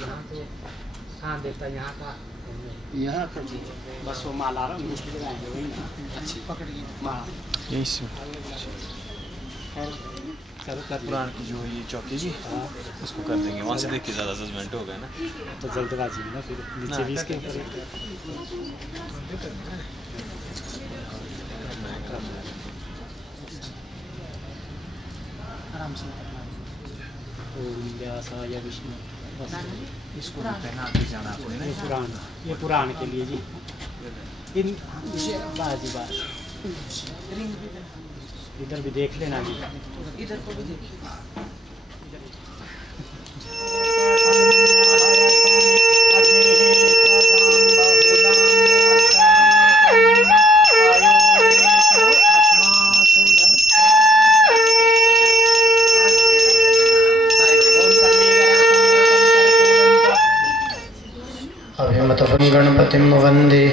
यहाँ तो कहाँ देता यहाँ का बस वो माल आ रहा है मुश्किल लगाएंगे वही ना। अच्छी पकड़िए माल यही से पुराण की जो ये चौकी जी उसको कर देंगे वहाँ से देख के ज़्यादा जजमेंट हो गया ना तो जल्दबाजी ना फिर नीचे भी इसके आराम से या विष्णु बस इसको भी पहना के जाना आपने ये पुराण के लिए जी इन बाजी बात इधर भी देख लेना जी इधर को भी देखिए अभिमतं गणपतिं वन्दे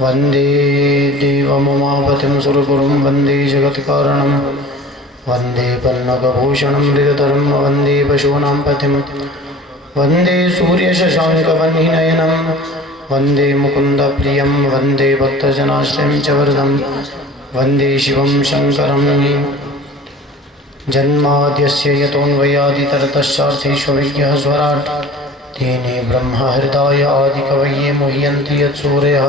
वन्दे देवमुमापतिं सुरगुरुं वन्दे जगत्कारणं वन्दे पन्नगभूषणं मृगधरं वन्दे पशूनां पतिं वन्दे सूर्यशशाङ्कवह्निनयनं वन्दे मुकुन्दप्रियं वन्दे भक्तजनाश्रयं च वरदं वन्दे शिवं शङ्करं जन्माद्यस्य यतोऽन्वयादितरतश्चार्थेष्वभिज्ञः स्वराट् तेने ब्रह्म हृदय आदिकवये मुह्यन्ति यत्सूर्यः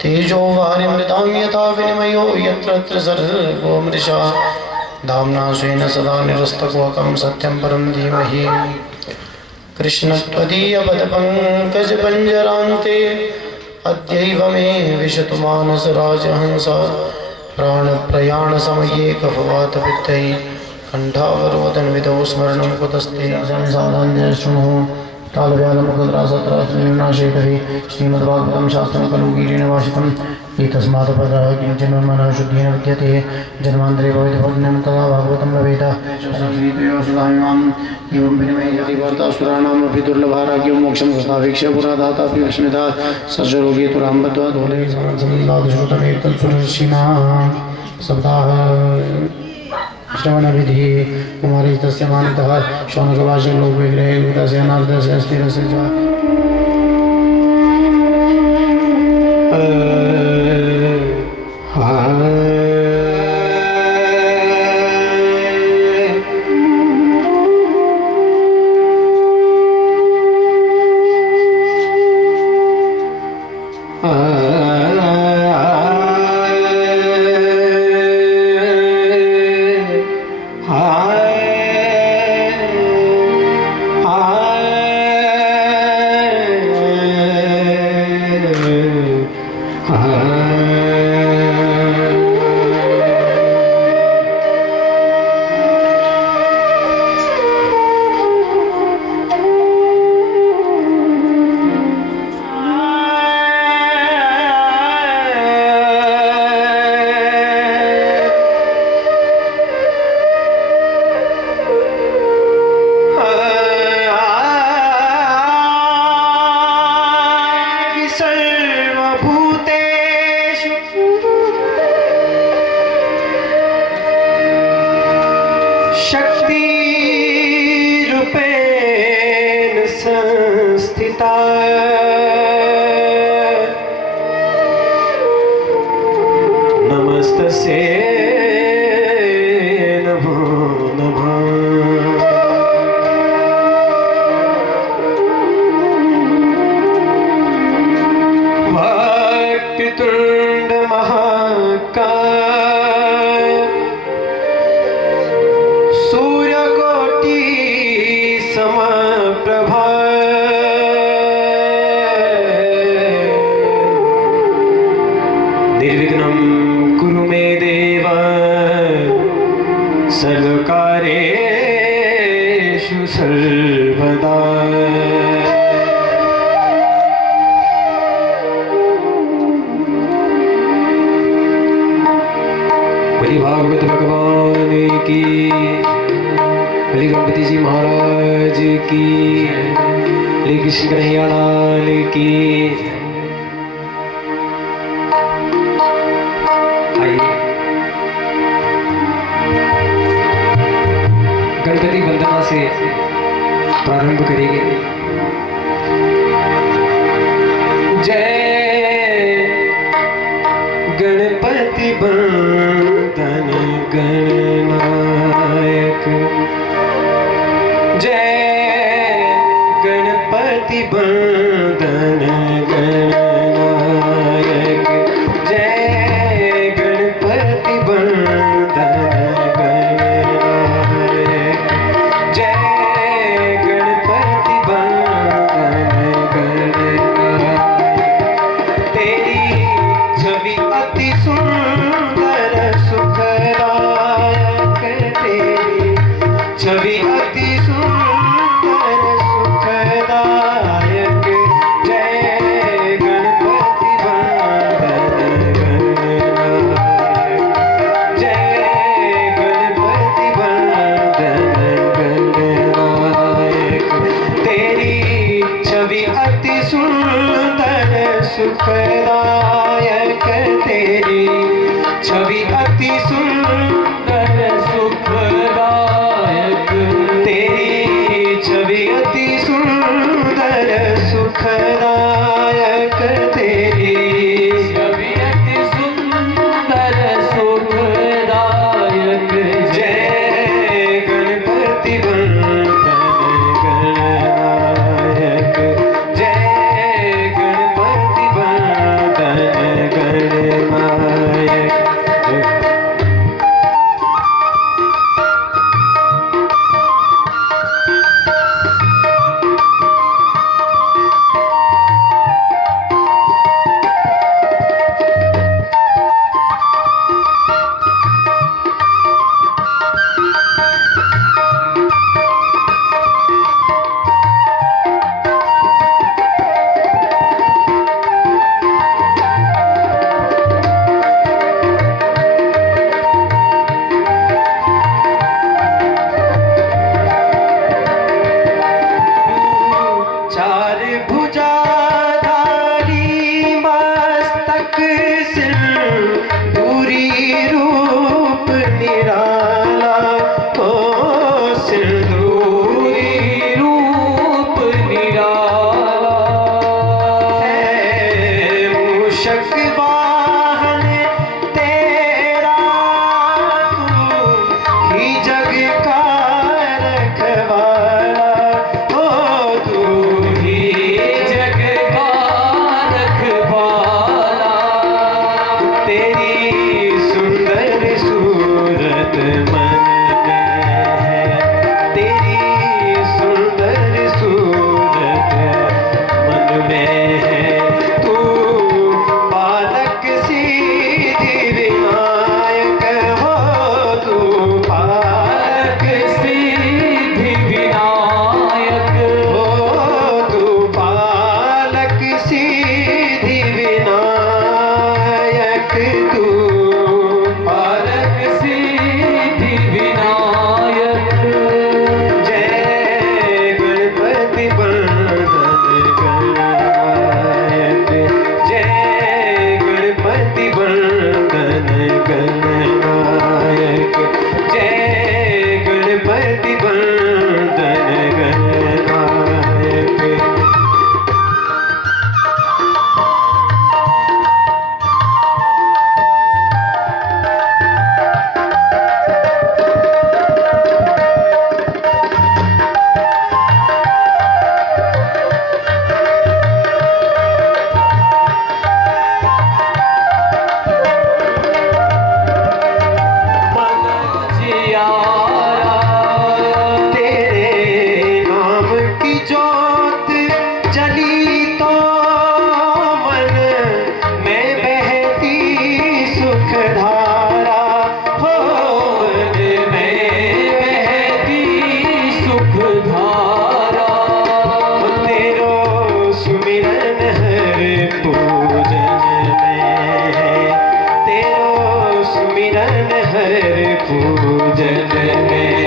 तेजो वारिमृतां यथा विनिमयो यत्र सर्गो मृषा धाम्ना स्वेन सदा निरस्तकुहकं सत्यं परं धीमहि कृष्णत्वदीयपदपङ्कजपञ्जरान्ते अद्यैव मे विशतु मानसराजहंसा प्राणप्रयाणसमये कफवातपित्तैः कण्ठावरोधनविधौ स्मरणं कुतस्ते संसारान्य शृणु कालव्यालमुखद्रासत्रासनाशेखरे श्रीमद्भागवतं शास्त्रं खलु गिरिणवासितम् एतस्मात् पदः किञ्चिन्मनः शुद्धेन विद्यते जन्मान्तरे भवितव्यं तदा भागवतं लभेत सुधामिमाम् एवं विनिमये वार्तासुराणामपि दुर्लभाराज्ञो मोक्षं कृतावेक्ष्य पुरादातापि विस्मिता सर्वरोगे तु रामबद्ध्वा धोले सदाश्रुतमेतत्सुरर्षिणा शब्दाः श्रवणविधि कुमारी तस्य मानतः शौनकभाषे लोकविग्रहे तस्य अनार्दस्य स्थिरस्य च प्रारंभ करेंगे। जय गणपति बंदन गणनायक, जय गणपति बंदन गणनायक, जय गणपति बंदन गणनायक, जय गणपति बंदन गणनायक। तेरी छवि अति सुंदर सुखदायक, तेरी छवि अति सुंदर सुखदायक, जय गणपति बंदन गणनायक, जय गणपति बंदन गणनायक। तेरी छवि अति सुंदर सुखदायक, तेरी छवि अति सुंदर सुखदायक, तेरी छवि अति सुंदर सुखदायक, तेरी छवि अति सुंदर सुखदायक, जय गणपति बंदन गणनायक, जय गणपति बंदन गणनायक। चार भुजाधारी मस्तक सिंदूरी रूप निराला, ओ सिंदूरी रूप निराला, है मूषक वाहन तेरा, तू ही जग का रखवाला, ओ तू ही जग का रखवाला। तेरी सुंदर सूरत मन में है, तेरी सुंदर सूरत मन में है, तू बालक सिद्धि विनायक हो, तू बालक सिद्धि विनायक हो, तू बालक सिद्धि विनायक, तू बालक सिद्धि विनायक, जय गणपति बंदन गणनायक, जय गणपति बंदन गणनायक, जय गणपति बंदन गणनायक। तेरे नाम की जोत जली तो मन में बहती सुखधारा, हो मन में बहती सुखधारा। तेरो सुमिरन हर पूजन में है, तेरो सुमिरन हर पूजन में,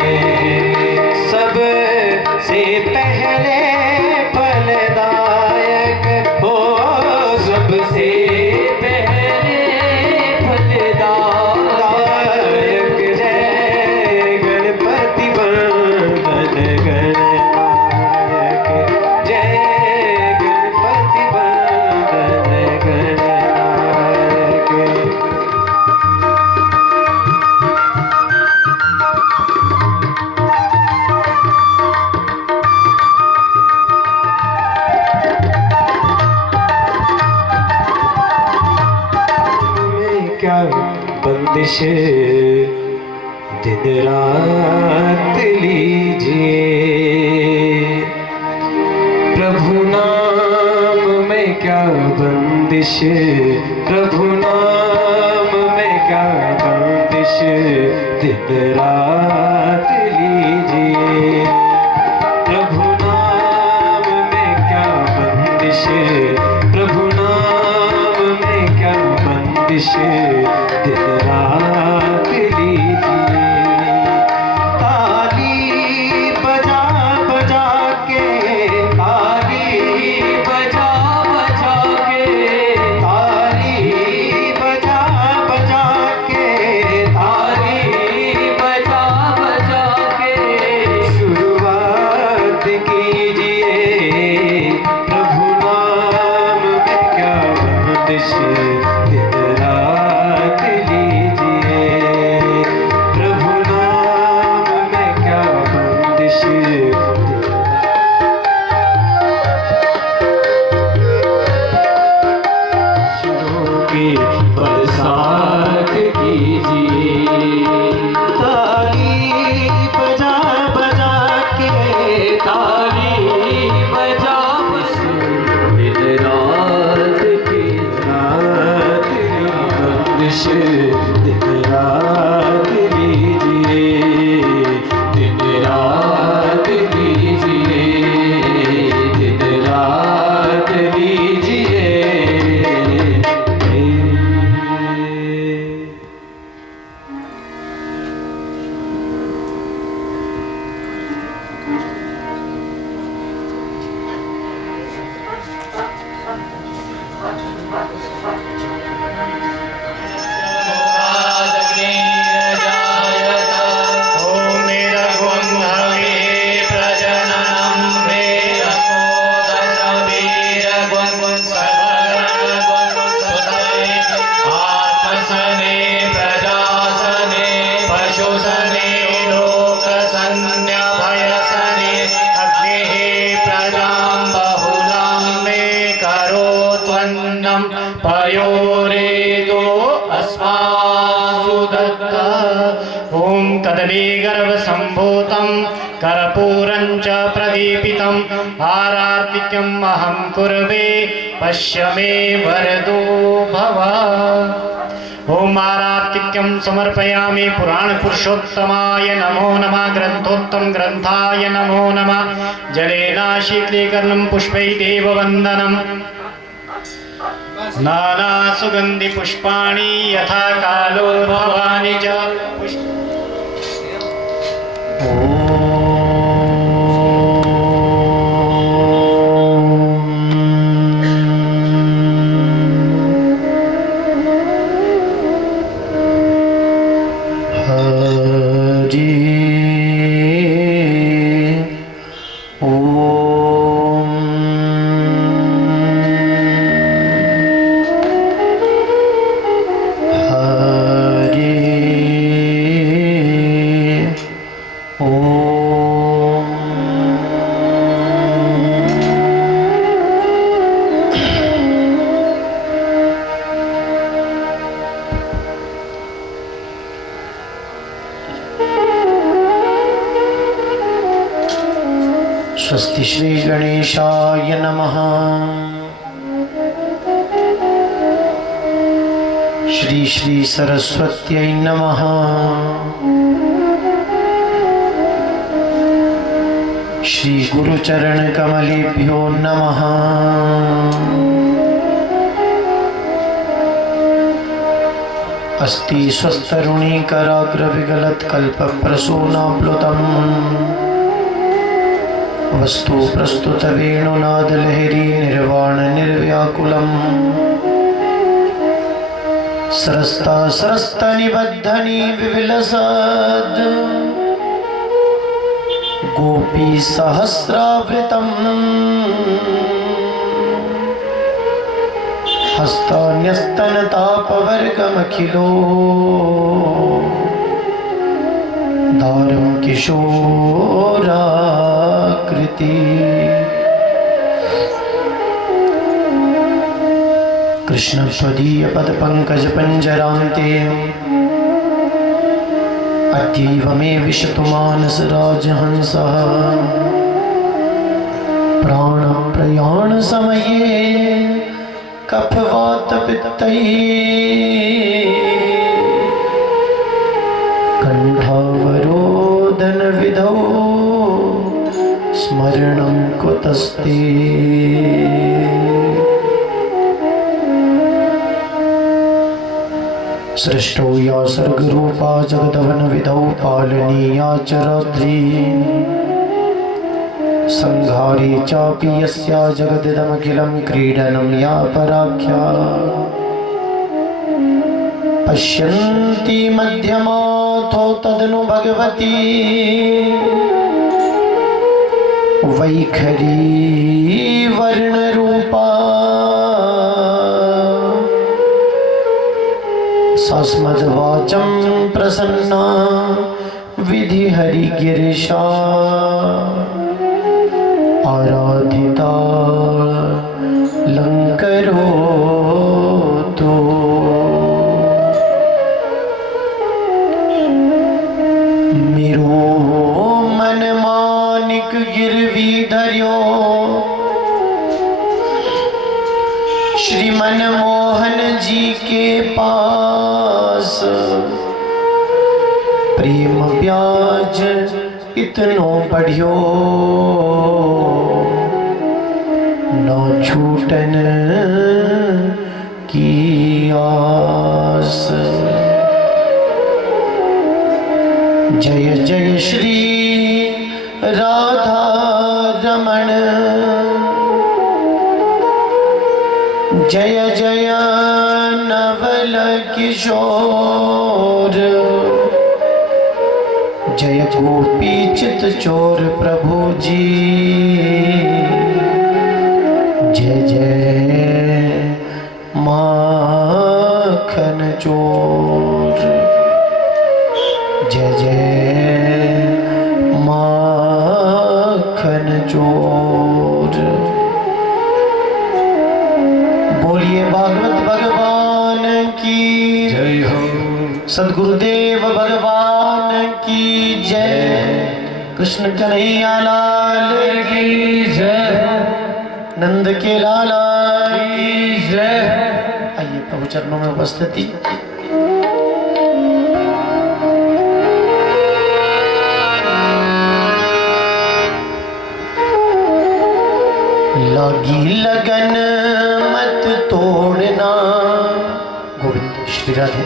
सब से पहले फलदायक हो, सबसे पहले फलदायक, जय गणपति बंदन गणनायक, बंदिश दिन रात लीजिए। प्रभु नाम में क्या बंदिश, प्रभु नाम में क्या बंदिश, दिन रात लीजिए। प्रभु नाम में क्या बंदिश, प्रभु नाम में क्या बंदिश, दिन रात लीजिए। ताली बजा बजा के, ताली बजा बजा के, ताली बजा बजा के, ताली बजा बजा के शुरुआत कीजिए। प्रभु नाम में क्या बंदिश, दिन रात लीजिए। प्रभु नाम में क्या बंदिश, शुरू की बरसात कीजिए। ताली बजा बजा के, ताली बजा दिन रात की रात बंदिश, दिन रात लीजिए। दिन रात लीजिए, दिन रात लीजिए। पयोरेदो अस्मासु दत्ता। ॐ कदली गर्भसम्भूतं कर्पूरं च प्रदीपितं आरार्तिक्यम् अहं कुर्वे पश्य मे वरदो भव। ओम आरार्तिक्यं समर्पयामि पुराण पुरुषोत्तमाय नमो नमः। ग्रंथोत्तम ग्रंथाय नमो नमः। जलेना शीतलीकरणं पुष्पैदेव वन्दनम्। नाना सुगंधि पुष्पाणि यथा कालो भवानि च स्वस्ति श्री गणेशाय नमः। श्री श्री सरस्वत्यै नमः। श्री गुरुचरण कमलेभ्यो नमः। अस्ति स्वस्तरुणीकराग्रविगलत्कल्पप्रसूनाप्लुतम् वस्तु प्रस्तुत वेणुनादलहरी निर्वाण निर्व्याकुलम् सरस्ता सरस्त निबद्धनी विविलसद् गोपी सहस्रावृतम् हस्तान्यस्तनतापवर्गमखिलो दारुं किशोराकृति कृष्ण त्वदीय पद पंकज पंजरान्ते अतीव मे विशतु मानस राजहंसः प्राण प्रयाण समये कफवात पित्तैः कंठावरोदन विधौ स्मरणं कुतस्ते। सृष्टो या सर्गरूपा जगदवन विधौ पालनीया च रात्रि संहारे चापि यस्या जगदिदमखिलं क्रीडनं या पराख्या पश्यन्ति मध्यमाथो तदनु भगवती वैखरी वर्णरूपा सस्मद्वाचं प्रसन्ना विधि हरिगिरिशा आराधिता लंकरोतु। मेरो मन मानिक गिरवी धर्यो श्री मनमोहन जी के पास प्रेम ब्याज इतनो बढ़ियो न छूटन की आस। जय जय श्री राधा रमण जय जय नवल किशोर जय गोपी चित चोर प्रभु जी जय जय माखन चोर जय जय माखन चोर। बोलिए भागवत भगवान की जय हो। सद्गुरुदेव भगवान की जय। कृष्ण कन्हैया लाल की जय। नंद के लाला की जय। आइए प्रभु चरणों में उपस्थिति। लागी लगन मत तोड़ना गोविंद श्री राधे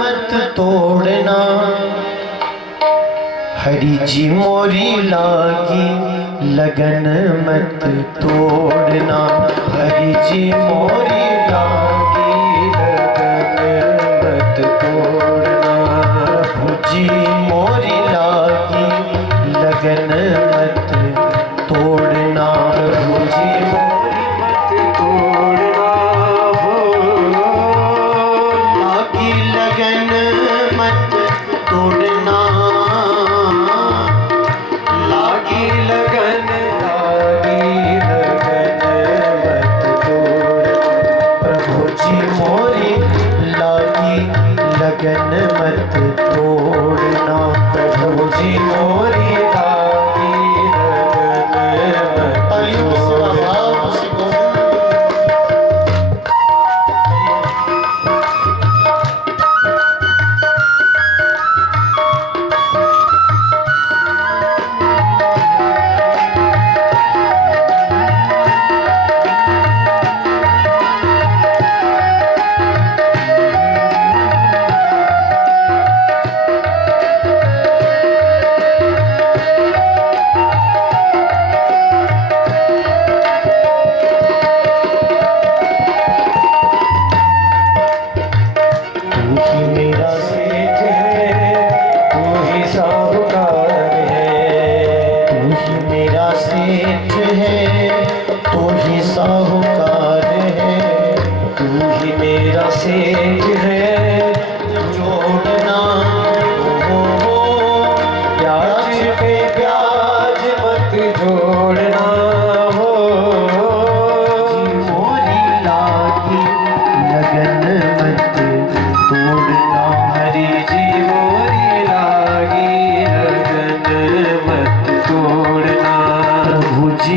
मत तोड़ना हरि जी मोरी लागी लगन मत तोड़ना हरि जी मोरी लागी लगन मत तोड़ना प्रभु जी मोरी लागी लगन मत तोड़ना प्रभु जी मोरी मत तोड़ना हो लागी लगन मत तोड़ना लागी लगन मत तोड़ प्रभु जी मोरी लागी लगन मत तोड़ना प्रभु जी मोरी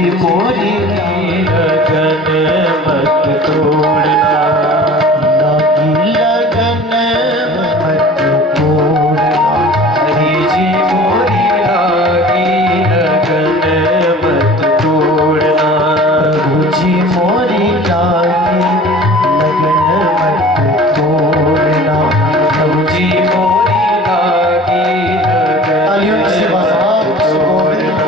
मोरी लगन मत तोड़ना, लागी लगन मत तोड़ना। हरि जी मोरी लागी लगन मत तोड़ना, प्रभु जी मोरी लागी लगन मत तोड़ना। प्रभु जी मोरी लागी लगन तालियों से बधाओ उस गोविंद।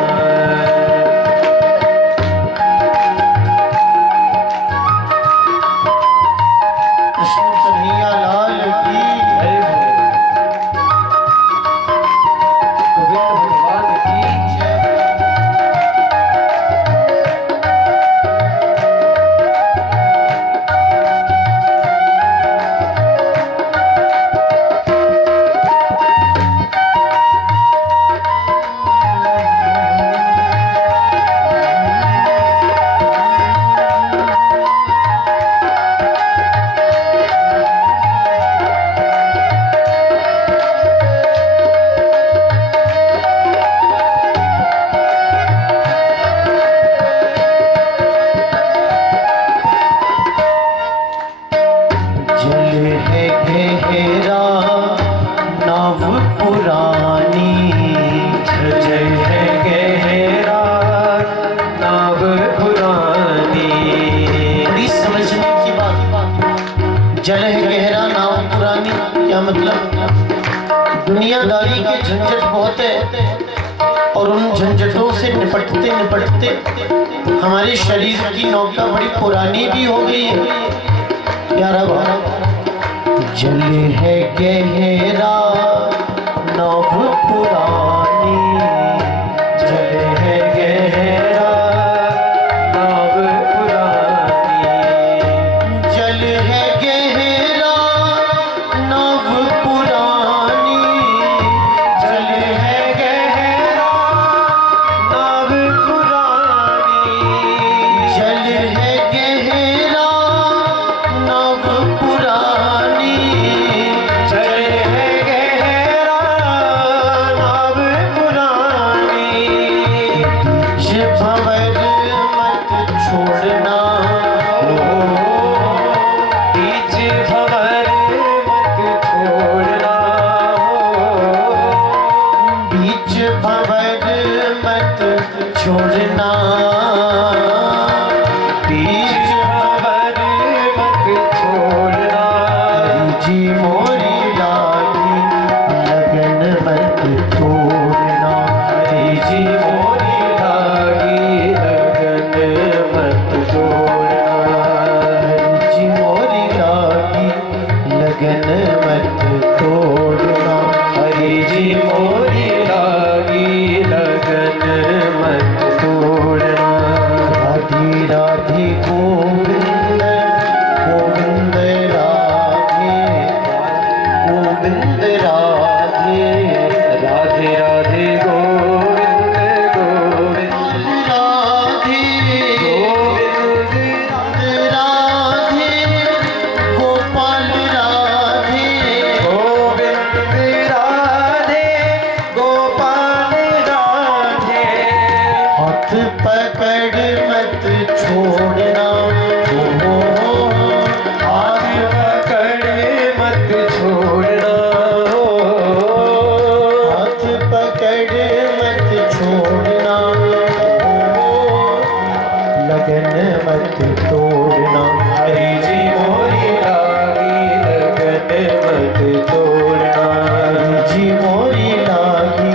कृष्ण कन्हैया लाल की जय हो। गोविंद भगवान की जय। जल है गहरा नव पुरानी। जय है गहरा नाव पुरानी। बड़ी समझने की बात। जल है गहरा नाव पुरानी क्या मतलब? दुनियादारी के झंझट बहुत है और उन झंझटों से निपटते निपटते हमारे शरीर की नौका बड़ी पुरानी भी हो गई है। प्यारा भाव। जल है गहरा नव पुरानी। जल है गहरा नाव पुरानी। जल है गहरा नव पुरानी। जल है गहरा नाव पुरानी। जल है गहरा नव पुरानी। जल है गहरा नाव पुरानी। बीच भंवर मत छोड़ना। बीच भंवर मत छोड़ना। बीच भंवर मत छोड़ना। बीच भंवर मत छोड़ना। हरि जी मोरी लागी लगन मत तोड़ना। हरि जी मोरी लागी लगन मत तोड़ना। हरि जी मोरी लागी लगन मत तोड़ना। हरि जी मोरी लागी लगन मत तोड़ना। राधे राधे गोविंद गोविंद राधे गोविंद राधे राधे राधे गोविंद गोविंद राधे गोविंद राधे गोपाल राधे गोविंद राधे गोपाल राधे। हाथ पकड़ मत छोड़ना। हाथ पकड़ मत छोड़ना। हाथ पकड़ मत छोड़ना। लगन मत तोड़ना। हरि जी मोरी लागी लगन मत तोड़ना। हरि जी मोरी लागी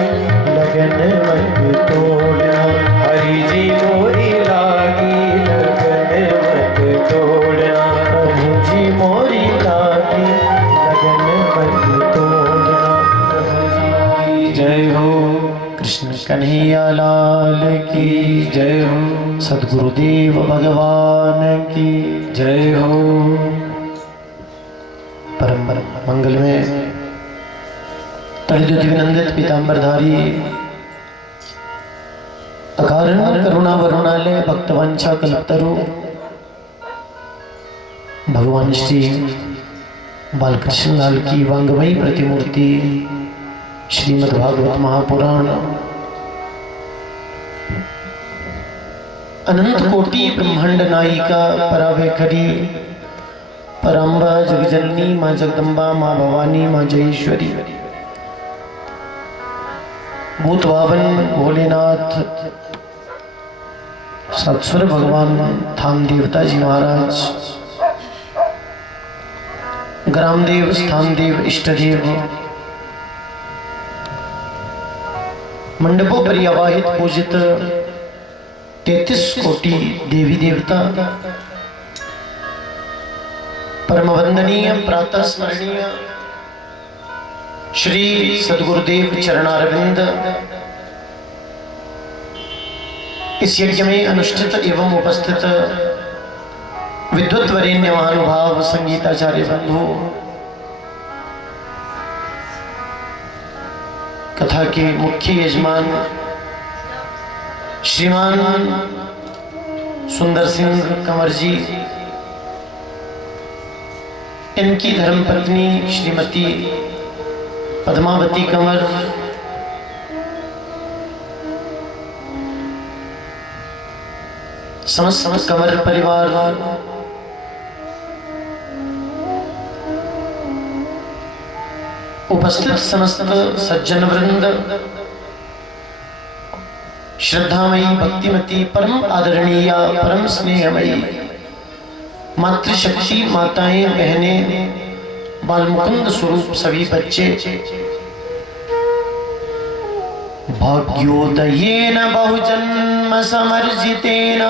लगन मत तोड़ना। हरि जी मोरी लागी लगन मत तोड़ना। प्रभु जी मोरी लागी लगन मत तोड़ना। प्रभु जी की जय हो। कृष्ण कन्हैया लाल की जय हो। सद्गुरुदेव भगवान की जय हो। परम मंगल में तड़ित पीताम्बरधारी अकारण करुणा वरुणालय भक्तवंशा कल्पतरु भगवान श्री बालकृष्ण लाल की वांगमयी प्रतिमूर्ति श्रीमद्भागवत महापुराण अनंत कोटि ब्रह्मांड नायिका परावैखरी पराम्बा जगजननी माँ जगदम्बा माँ भवानी माँ जयेश्वरी भूत भावन भोलेनाथ सत्स्वर भगवान धाम देवता जी महाराज ग्राम देव स्थान देव इष्ट देव मंडपों पर आवाहित पूजित 33 कोटि देवी देवता परम वंदनीय प्रातः स्मरणीय श्री सद्गुरुदेव चरणारविंद इस यज्ञ में अनुष्ठित एवं उपस्थित विद्वत वरेण्य महानुभाव संगीताचार्य बंधु कथा के मुख्य यजमान श्रीमान सुंदर सिंह कंवर जी, इनकी धर्मपत्नी श्रीमती पद्मावती कंवर, समस्त कंवर परिवार, उपस्थित समस्त सज्जन वृंद, श्रद्धामयी भक्तिमती परम आदरणीय परम स्नेहमयी मातृशक्ति माताएं बहनें, बालमुकुंद स्वरूप सभी बच्चे, भाग्योदयेन बहुजन्म समर्जितेन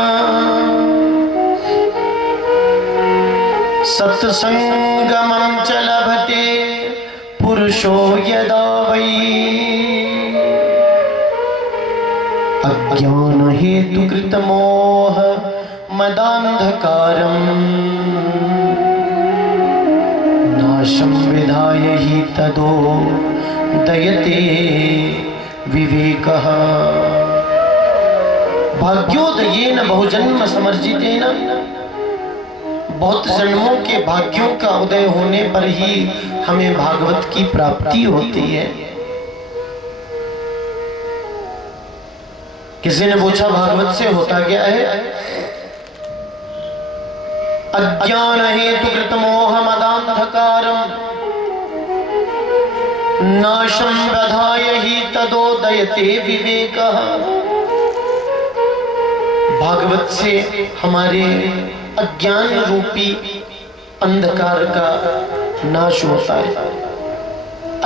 सत्संगमं च लभते पुरुषो यदा वै अज्ञान हेतु कृत मोह मदांधकारम् नाशं विधाय हि तदो दयते विवेकः। भाग्योदयेन बहुजन्म समर्जितेन, बहुत जन्मों के भाग्यों का उदय होने पर ही हमें भागवत की प्राप्ति होती है। किसी ने पूछा भागवत से होता क्या है? अज्ञान हेतु कृत मोह मदांधकारम नाशं बधाय हि तदोदयते विवेकः। भागवत से हमारे अज्ञान रूपी अंधकार का नाश होता है,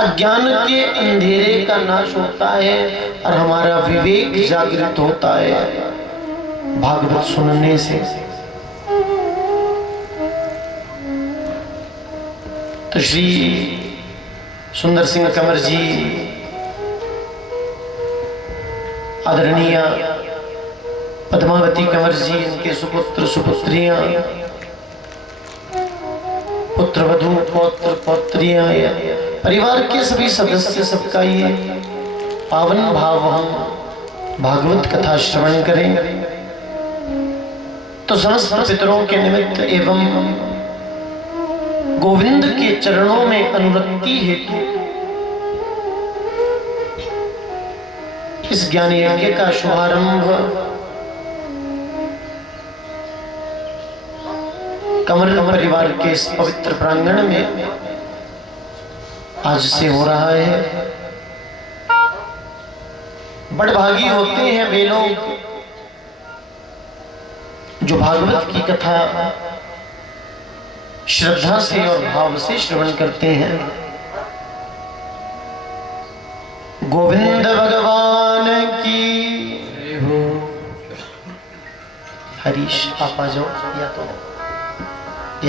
अज्ञान के अंधेरे का नाश होता है और हमारा विवेक जागृत होता है भागवत सुनने से। तो श्री सुंदर सिंह कंवर जी, आदरणीय पद्मावती कंवर जी, इनके सुपुत्र सुपुत्रियां, पुत्र वधू पौत्र पौत्रियां, परिवार के सभी सदस्य, सबका ये पावन भाव हम भागवत कथा श्रवण करें तो समस्त पितरों के निमित्त एवं गोविंद के चरणों में अनुरक्ति हेतु इस ज्ञान यज्ञ का शुभारंभ कंवर परिवार के इस पवित्र प्रांगण में आज से हो रहा है। बड़भागी होते हैं वे लोग जो भागवत की कथा श्रद्धा से और भाव से श्रवण करते हैं। गोविंद भगवान की हो। हरीश आप आ जाओ, या तो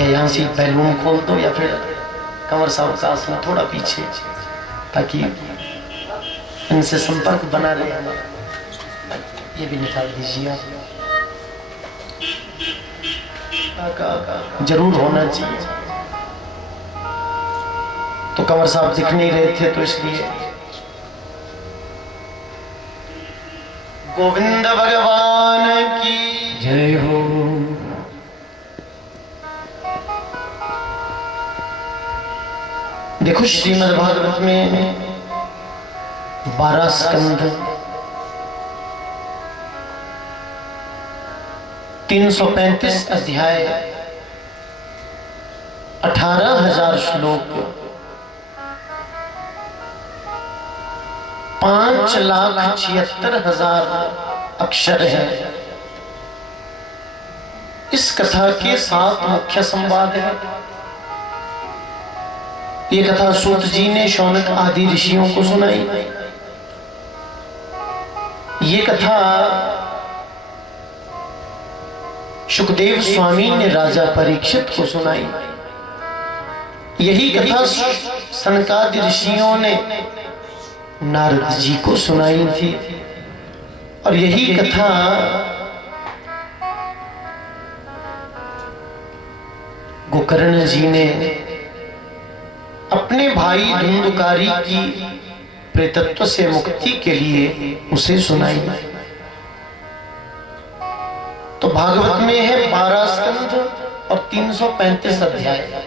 यहाँ से बैलून खोल दो या फिर कंवर साहब का आसन थोड़ा पीछे, ताकि इनसे संपर्क बना रहे। ये भी निकाल दीजिए आप, जरूर होना चाहिए। तो कंवर साहब दिख नहीं रहे थे तो इसलिए गोविंद भगवान की जय हो। देखो श्रीमद् भागवत में 12 स्कंध, 335 अध्याय, 18,000 श्लोक, 5,76,000 अक्षर है। इस कथा के 7 मुख्य संवाद हैं। ये कथा सूत जी ने शौनक आदि ऋषियों को सुनाई। ये कथा सुखदेव स्वामी ने राजा परीक्षित को सुनाई। यही कथा सनकादि ऋषियों ने नारद जी को सुनाई थी। और यही कथा गोकर्ण जी ने अपने भाई धुंधुकारी की प्रेतत्व से मुक्ति के लिए उसे सुनाई। तो भागवत में है 12 स्कंध और 335 अध्याय।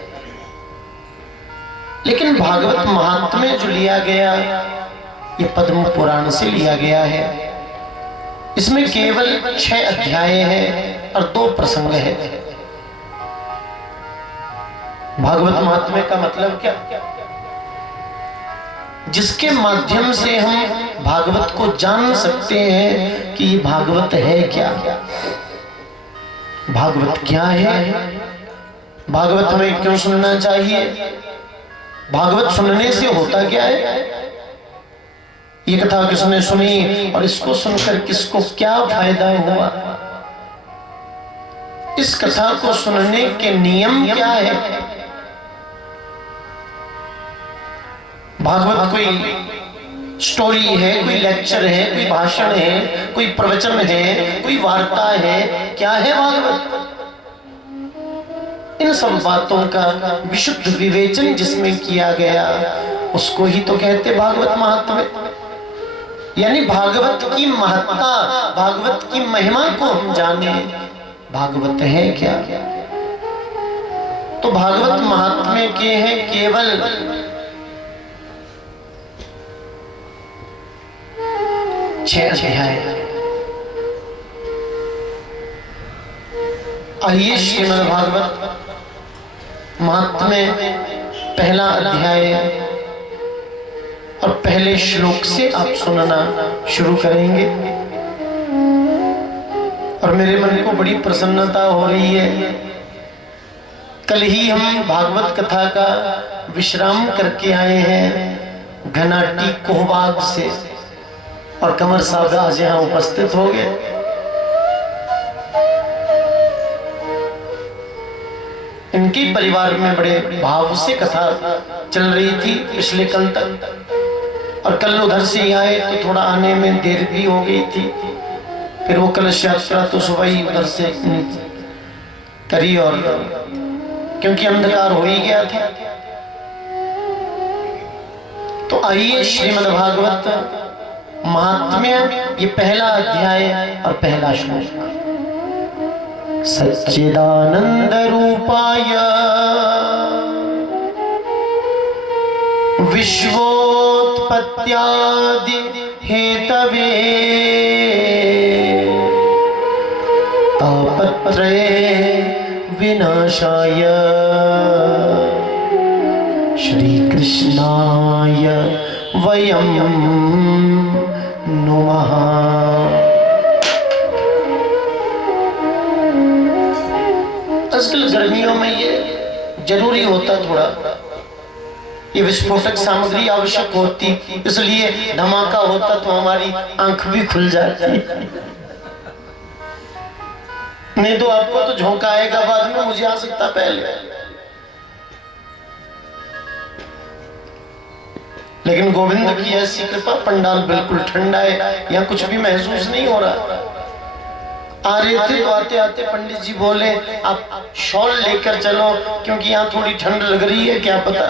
लेकिन भागवत महात्म्य जो लिया गया ये पद्म पुराण से लिया गया है। इसमें केवल 6 अध्याय हैं और 2 प्रसंग है। भागवत महात्म्य का मतलब क्या? जिसके माध्यम से हम भागवत को जान सकते हैं कि ये भागवत है क्या, भागवत क्या है, भागवत हमें क्यों सुनना चाहिए, भागवत सुनने से होता क्या है, ये कथा किसने सुनी और इसको सुनकर किसको क्या फायदा हुआ, इस कथा को सुनने के नियम क्या है। भागवत कोई स्टोरी है, कोई लेक्चर है, कोई भाषण है, कोई प्रवचन है, कोई वार्ता है, क्या है भागवत? इन सब बातों का विशुद्ध विवेचन जिसमें किया गया उसको ही तो कहते भागवत महात्म्य। यानी भागवत की महत्ता, भागवत की महिमा को हम जाने, भागवत है क्या। तो भागवत महात्म्य के हैं केवल 6 अध्याय। आइए श्रीमद् भागवत महात्म्य पहला अध्याय और पहले श्लोक से आप सुनना शुरू करेंगे। और मेरे मन को बड़ी प्रसन्नता हो रही है। कल ही हम भागवत कथा का विश्राम करके आए हैं घनाटी कोहबाग से, और कमर साहब आज यहाँ उपस्थित हो गए। इनके परिवार में बड़े भाव से कथा चल रही थी पिछले कल तक, और कल उधर से आए तो थोड़ा आने में देर भी हो गई थी। फिर वो कलश यात्रा तो सुबह ही उधर से करी, और क्योंकि अंधकार हो ही गया था। तो आइए श्रीमद् भागवत महात्म्य ये पहला अध्याय और पहला श्लोक। सच्चिदानंद रूपाय विश्वोत्पत्त्यादि हेतवे तापत्रये विनाशाय श्री कृष्णाय वयं नमः। आजकल गर्मियों में ये जरूरी होता, थोड़ा ये विस्फोटक सामग्री आवश्यक होती, इसलिए धमाका होता तो हमारी आंख भी खुल जाती। नहीं तो आपको तो झोंका आएगा बाद में, मुझे आ सकता पहले। लेकिन गोविंद की ऐसी कृपा, पंडाल बिल्कुल ठंडा है, यहाँ कुछ भी महसूस नहीं हो रहा। आ रहे थे तो आते आते पंडित जी बोले आप शॉल लेकर चलो क्योंकि यहाँ थोड़ी ठंड लग रही है, क्या पता।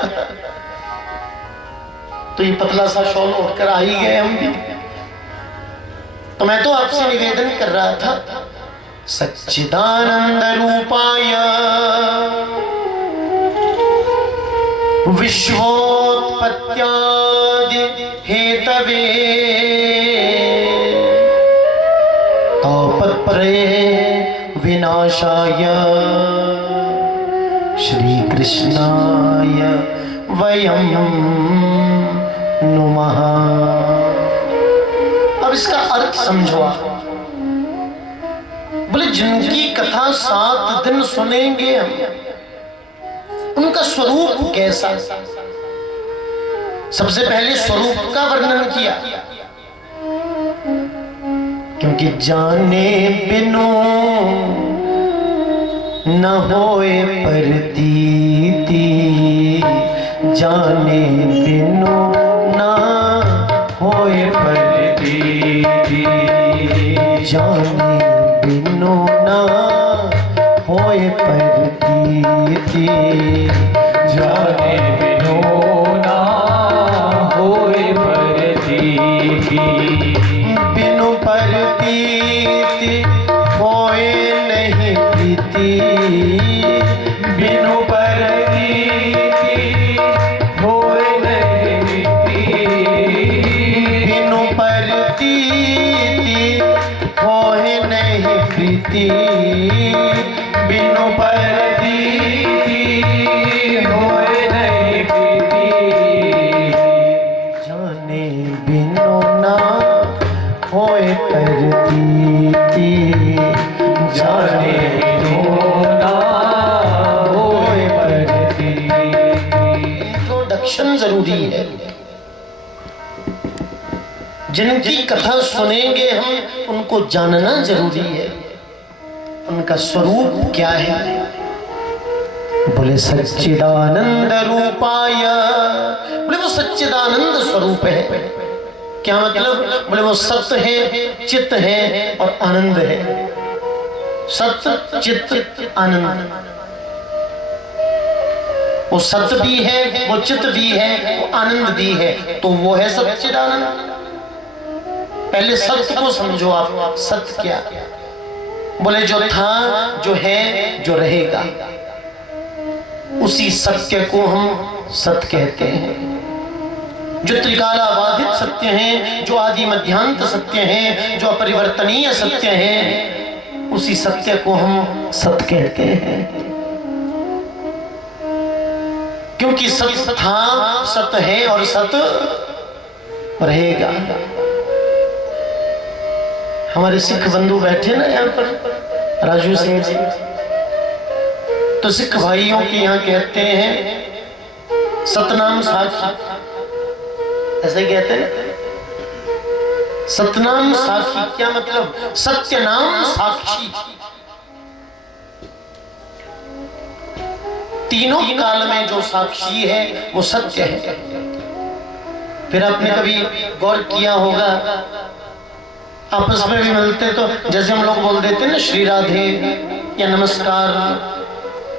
तो ये पतला सा शॉल उठकर आ ही गए हम भी। तो मैं तो आपसे निवेदन कर रहा था, सच्चिदानंद रूपाय विश्वोत्पत्त्यादि हेतवे तापत्रये विनाशाय श्री कृष्णाय वयं नुमः। अब इसका अर्थ समझो आप। बोले जिनकी कथा 7 दिन सुनेंगे हम, उनका स्वरूप कैसा। सबसे पहले स्वरूप का वर्णन किया, क्योंकि जाने बिनु न होए प्रतीति, जाने बिनु न होए प्रतीति, जाने बिनु न होए प्रतीति, जाने बिनु ना होए प्रतीति, बिनु प्रतीति होए नहीं प्रीति, बिनु प्रतीति होए नहीं प्रीति, बिनु प्रतीति होए नहीं प्रीति, बिनु प्रतीति होए नहीं प्रीति, जाने बिनु ना होए प्रतीति, जाने बिनु ना होए प्रतीति। इंट्रोडक्शन जरूरी है। जिनकी कथा सुनेंगे हम, उनको जानना जरूरी है, उनका स्वरूप क्या है। बोले सच्चिदानंद रूपाय, बोले वो सच्चिदानंद स्वरूप है। क्या मतलब? बोले वो सत्य है, चित्त है और आनंद है। सत्य चित्त आनंद, वो सत्य भी है, वो चित्त भी है, वो आनंद भी है, तो वो है सच्चिदानंद। पहले सत्य को समझो आप। सत्य क्या? बोले जो था, जो है, जो रहेगा, उसी सत्य को हम सत्य कहते हैं। जो त्रिकालाबाधित सत्य हैं, जो आदि मध्यांत सत्य हैं, जो अपरिवर्तनीय सत्य हैं, उसी सत्य को हम सत्य कहते हैं। क्योंकि सत्य था, सत्य है और सत्य रहेगा। हमारे सिख बंधु बैठे ना यहाँ पर, राजू सिंह जी, तो सिख भाइयों के यहाँ कहते हैं सतनाम साखी, ऐसे कहते हैं सतनाम साखी। क्या मतलब? सत्य नाम साक्षी। तीनों काल में जो साक्षी है वो सत्य है। फिर आपने कभी गौर किया होगा, आपस में भी मिलते तो जैसे हम लोग बोल देते हैं ना श्री राधे या नमस्कार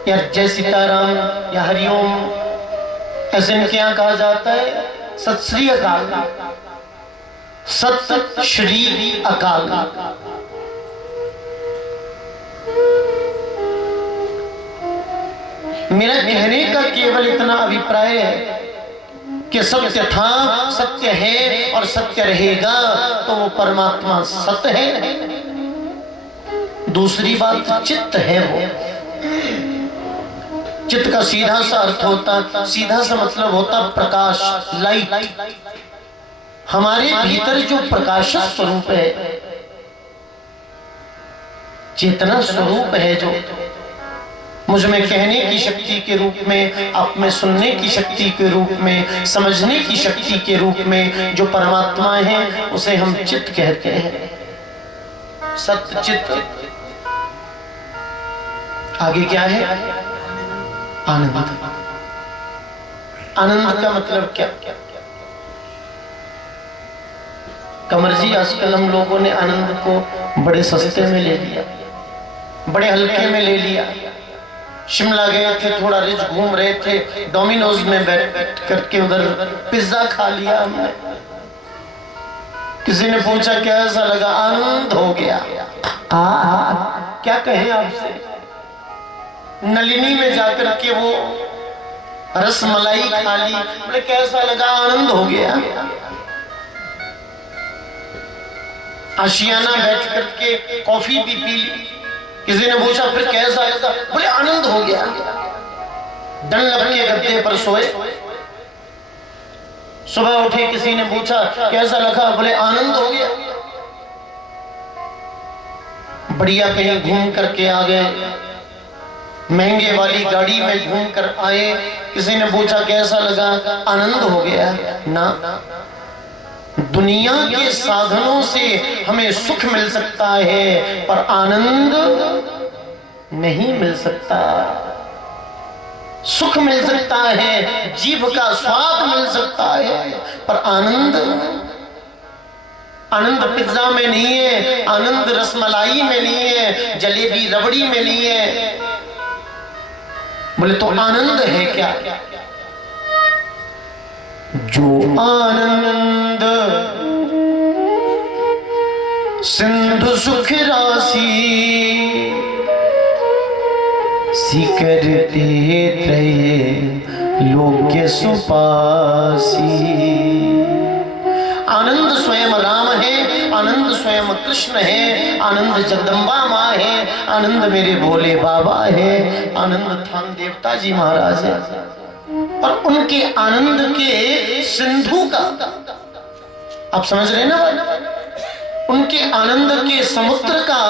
या जय सीताराम या हरिओम, ऐसे इनके यहाँ कहा जाता है सत श्री अकाल, सत श्री अकाल। मेरा कहने का केवल इतना अभिप्राय है कि सत्य था, सत्य है और सत्य रहेगा, तो वो परमात्मा सत्य है। दूसरी बात चित्त है। वो चित्त का सीधा सा अर्थ होता, सीधा सा मतलब होता प्रकाश, लाइट। हमारे भीतर जो प्रकाश स्वरूप है, चेतना स्वरूप है, जो मुझ में कहने की शक्ति के रूप में, आप में सुनने की शक्ति के रूप में, समझने की शक्ति के रूप में जो परमात्मा है, उसे हम चित्त कहते हैं। सत्य चित्त। आगे क्या है? आनंद। आनंद का मतलब क्या? कमर जी, आजकल हम लोगों ने आनंद को बड़े सस्ते में ले लिया, बड़े हल्के में ले लिया। शिमला गए थे, थोड़ा रिच घूम रहे थे, डोमिनोज में बैठ करके उधर पिज्जा खा लिया हमने। किसी ने पूछा कैसा लगा? आनंद हो गया। क्या कहें आपसे? नलिनी में जाकर के वो रसमलाई खा ली, बोले कैसा लगा? आनंद हो गया। आशियाना बैठ करके कॉफी भी पी ली, किसी ने पूछा फिर कैसा लगा? बोले आनंद हो गया। डंडक के गद्दे पर सोए, सुबह उठे, किसी ने पूछा कैसा लगा? बोले आनंद हो गया। बढ़िया कहीं घूम करके आ गए, महंगे वाली गाड़ी में घूम कर आए, किसी ने पूछा कैसा लगा? आनंद हो गया ना। दुनिया के साधनों से हमें सुख मिल सकता है पर आनंद नहीं मिल सकता। सुख मिल सकता है, जीभ का स्वाद मिल सकता है, पर आनंद पिज्जा में नहीं है, आनंद रसमलाई में नहीं है, जलेबी रबड़ी में नहीं है। बोले तो आनंद है क्या? जो आनंद सिंधु सुख राशि करते रहे लोग के सुपासी। आनंद स्वयं राम है, आनंद स्वयं कृष्ण है, आनंद जगदम्बा माँ है, आनंद मेरे भोले बाबा है, आनंद थान देवता जी महाराज है। और उनके आनंद के सिंधु का आप समझ रहे ना, उनके आनंद के समुद्र का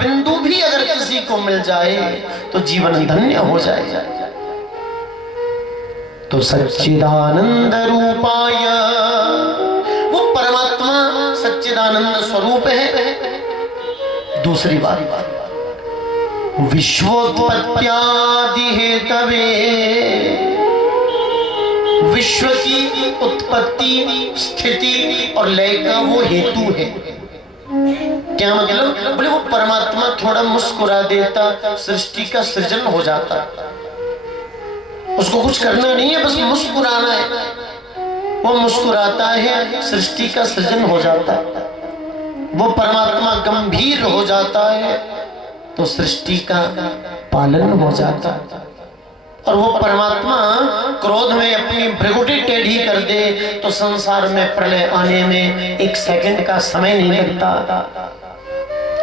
बिंदु भी अगर किसी को मिल जाए तो जीवन धन्य हो जाए। तो सच्चिदानंद रूपाय, वो परमात्मा सच्चिदानंद स्वरूप है। दूसरी बात, विश्वोत्पत्त्यादि हेतवे, विश्व की उत्पत्ति स्थिति और लय का वो हेतु है। क्या मतलब? बोले वो परमात्मा थोड़ा मुस्कुरा देता, सृष्टि का सृजन हो जाता। उसको कुछ करना नहीं है, बस मुस्कुराना है। वो मुस्कुराता है, सृष्टि का सृजन हो जाता है। वो परमात्मा गंभीर हो जाता है तो सृष्टि का पालन हो जाता है। और वो परमात्मा क्रोध में अपनी भ्रिकुटी टेढ़ी कर दे तो संसार में प्रलय आने में 1 सेकंड का समय नहीं लगता।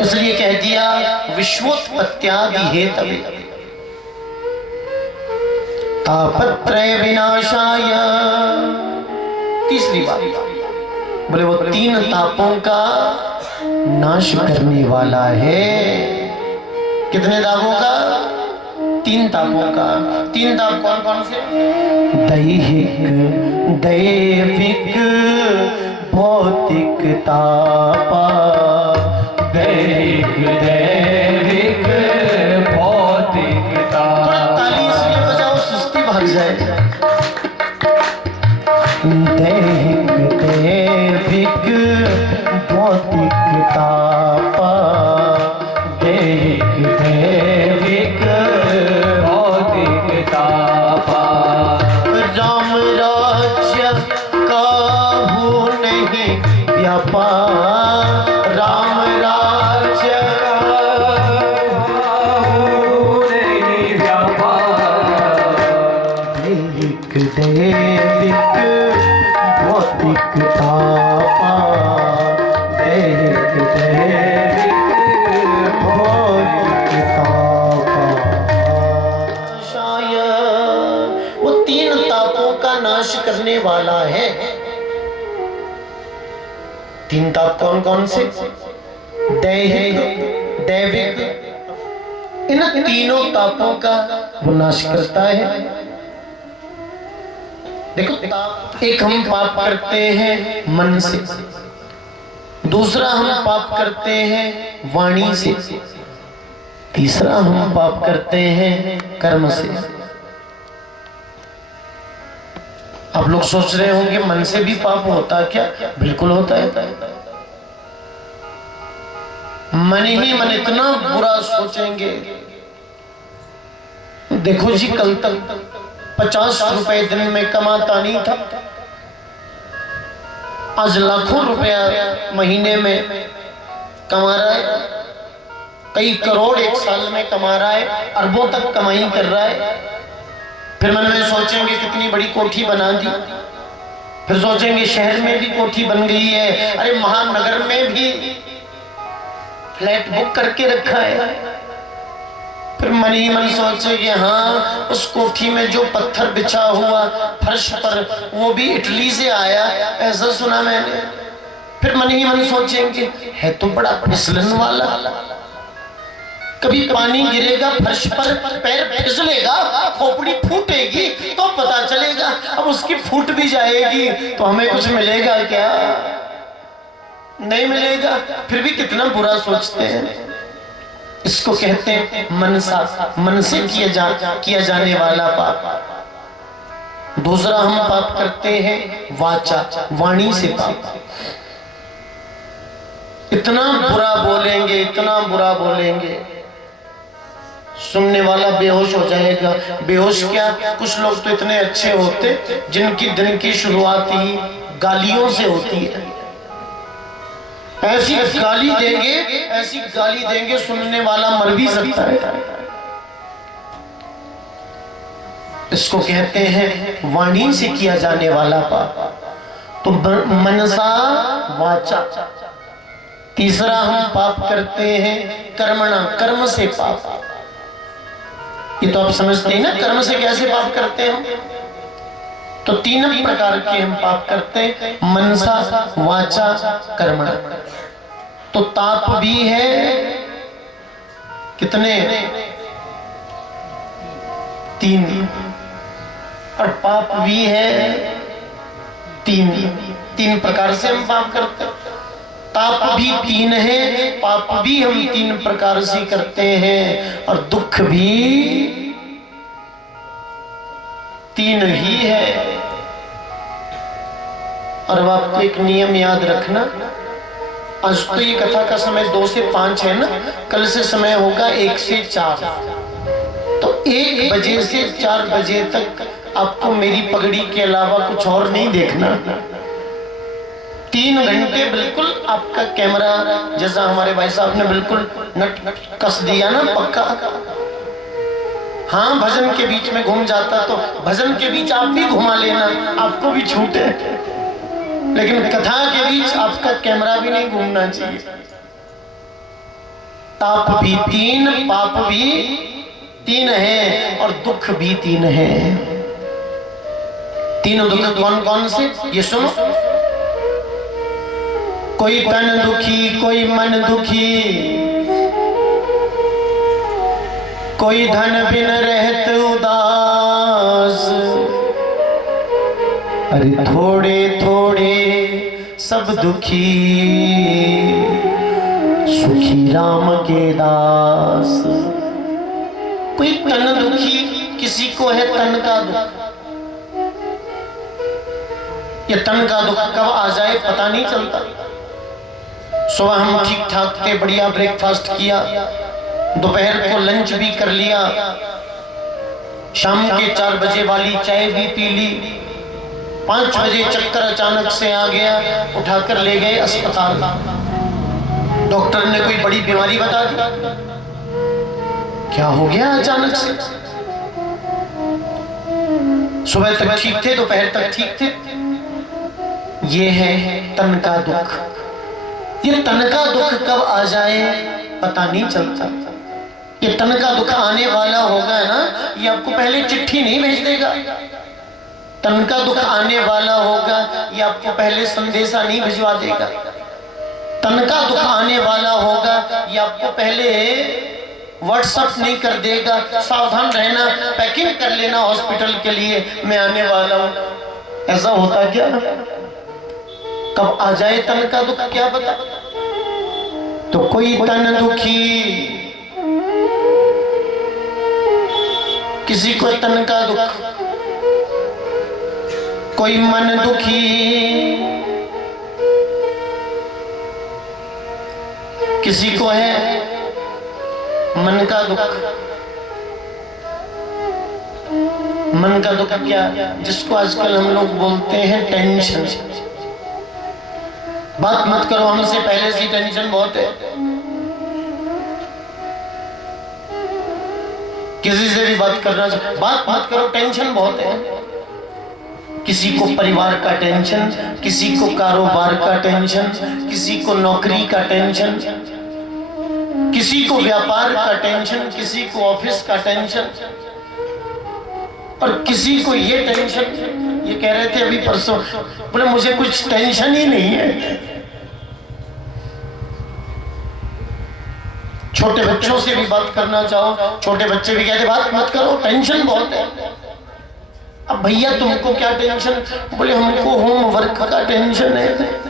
इसलिए कह दिया विश्वोत्पत्त्यादि हेतवे तापत्रय विनाशाय। तीसरी बात, बोले वो 3 तापों का नाश करने वाला है। कितने तापों का? 3 तापों का। 3 ताप कौन कौन से? दैहिक, दैविक, भौतिक तापा। दैहिक, दैविक, भौतिक तापा। ताली इसलिए बजाओ सुस्ती भाग जाए। दैहिक, दैविक, भौतिक तापा। दैहिक, दैविक, भौतिक तापा। राम राज्य काहू नहीं व्यापार, राम राज्य काहू नहीं व्यापार। दैहिक, दैविक, भौतिक तापा। दैहिक, दैविक, भौतिक तापा। शायद वो 3 तापों का नाश करने वाला है। 3 ताप कौन कौन से? दैहिक, दैविक, इन तीनों तापों का वो नाश करता है। देखो, एक हम पाप करते हैं मन से, दूसरा हम पाप करते हैं वाणी से, तीसरा हम पाप करते हैं कर्म से। आप लोग सोच रहे होंगे मन से भी पाप होता है क्या? बिल्कुल होता है। मन ही मन इतना बुरा सोचेंगे। देखो जी, कल तक 50 रुपए दिन में कमाता नहीं था, आज लाखों रुपया महीने में कमा रहा है, कई करोड़ 1 साल में कमा रहा है, अरबों तक कमाई कर रहा है। फिर मन में सोचेंगे कितनी बड़ी कोठी बना दी, फिर सोचेंगे शहर में भी कोठी बन गई है, अरे महानगर में भी फ्लैट बुक करके रखा है। फिर मन ही मन सोचे कि हाँ, उस कोठी में जो पत्थर बिछा हुआ फर्श पर वो भी इटली से आया, ऐसा सुना मैंने। फिर मन ही मन सोचेंगे है तो बड़ा फिसलन वाला, कभी पानी गिरेगा फर्श पर, पैर फिसलेगा, खोपड़ी फूटेगी तो पता चलेगा। अब उसकी फूट भी जाएगी तो हमें कुछ मिलेगा क्या? नहीं मिलेगा। फिर भी कितना बुरा सोचते हैं। इसको कहते हैं मनसा, मन से किया जाने वाला पाप। दूसरा हम पाप करते हैं वाचा, वाणी से पाप। इतना बुरा बोलेंगे, इतना बुरा बोलेंगे, सुनने वाला बेहोश हो जाएगा। बेहोश क्या, कुछ लोग तो इतने अच्छे होते जिनकी दिन की शुरुआत ही गालियों से होती है। ऐसी गाली देंगे, ऐसी गाली देंगे, सुनने वाला मर भी सकता है। इसको कहते हैं वाणी से किया जाने वाला पाप। तो मनसा वाचा। तीसरा हम पाप करते हैं कर्मणा, कर्म से पाप। ये तो आप समझते हैं ना, कर्म से कैसे पाप करते हैं हम? तो तीन प्रकार के हम पाप करते हैं, मनसा वाचा कर्मणा। तो ताप भी है कितने? 3। और पाप भी है 3 प्रकार से हम पाप करते हैं। ताप भी 3 है, पाप भी हम 3 प्रकार से करते हैं, और दुख भी 3 ही है। और अब आपको एक नियम याद रखना, आज तो ये कथा का समय 2 से 5 है ना, कल से समय होगा 1 से 4। तो 1 बजे से 4 बजे तक आपको मेरी पगड़ी के अलावा कुछ और नहीं देखना। 3 घंटे बिल्कुल आपका कैमरा, जैसा हमारे भाई साहब ने बिल्कुल नट कस दिया ना, पक्का। हाँ, भजन के बीच में घूम जाता तो भजन के बीच आप भी घुमा लेना, आपको भी छूट है। लेकिन कथा के बीच आपका कैमरा भी नहीं घूमना चाहिए। ताप भी 3, पाप भी 3 है, और दुख भी 3 है। तीनों दुख कौन कौन से, ये सुनो। कोई तन दुखी, कोई मन दुखी, कोई धन बिन रहत उदास। अरे थोड़े थोड़े सब दुखी, सुखी राम के दास। कोई तन दुखी, किसी को है तन का दुख। ये तन का दुख कब आ जाए पता नहीं चलता। सुबह हम ठीक ठाक थे, बढ़िया ब्रेकफास्ट किया, दोपहर को लंच भी कर लिया, शाम के 4 बजे वाली चाय भी पी ली, 5 बजे चक्कर अचानक से आ गया, उठाकर ले गए अस्पताल। डॉक्टर ने कोई बड़ी बीमारी बता दी। क्या हो गया अचानक से? सुबह तक ठीक थे, दोपहर तक ठीक थे। ये है तन का दुख। ये तन का दुख कब आ जाए पता नहीं चलता। ये तन का दुख आने वाला होगा ना, ये आपको पहले चिट्ठी नहीं भेज देगा। तन का दुख आने वाला होगा, ये आपको पहले संदेशा नहीं भिजवा देगा। तन का दुख आने वाला होगा, ये आपको पहले व्हाट्सएप नहीं कर देगा, सावधान रहना, पैकिंग कर लेना हॉस्पिटल के लिए, मैं आने वाला हूं। ऐसा होता क्या? कब आ जाए तन का दुख क्या पता। तो कोई तन दुखी, किसी को तन का दुख, कोई मन दुखी, किसी को है मन का दुख। मन का दुख क्या? जिसको आजकल हम लोग बोलते हैं टेंशन। बात मत करो हमसे, पहले से टेंशन बहुत है। किसी से भी बात करना, बात मत करो, टेंशन बहुत है। किसी को परिवार का टेंशन, किसी को कारोबार का टेंशन, किसी को नौकरी का टेंशन, किसी को व्यापार का टेंशन, किसी को ऑफिस का टेंशन, और किसी को ये टेंशन। ये कह रहे थे अभी परसों, बोले मुझे कुछ टेंशन ही नहीं है। छोटे बच्चों से भी बात करना चाहो, छोटे बच्चे भी कहते बात मत करो, टेंशन बहुत है। अब भैया तुमको क्या टेंशन? बोले हमको होमवर्क का टेंशन है।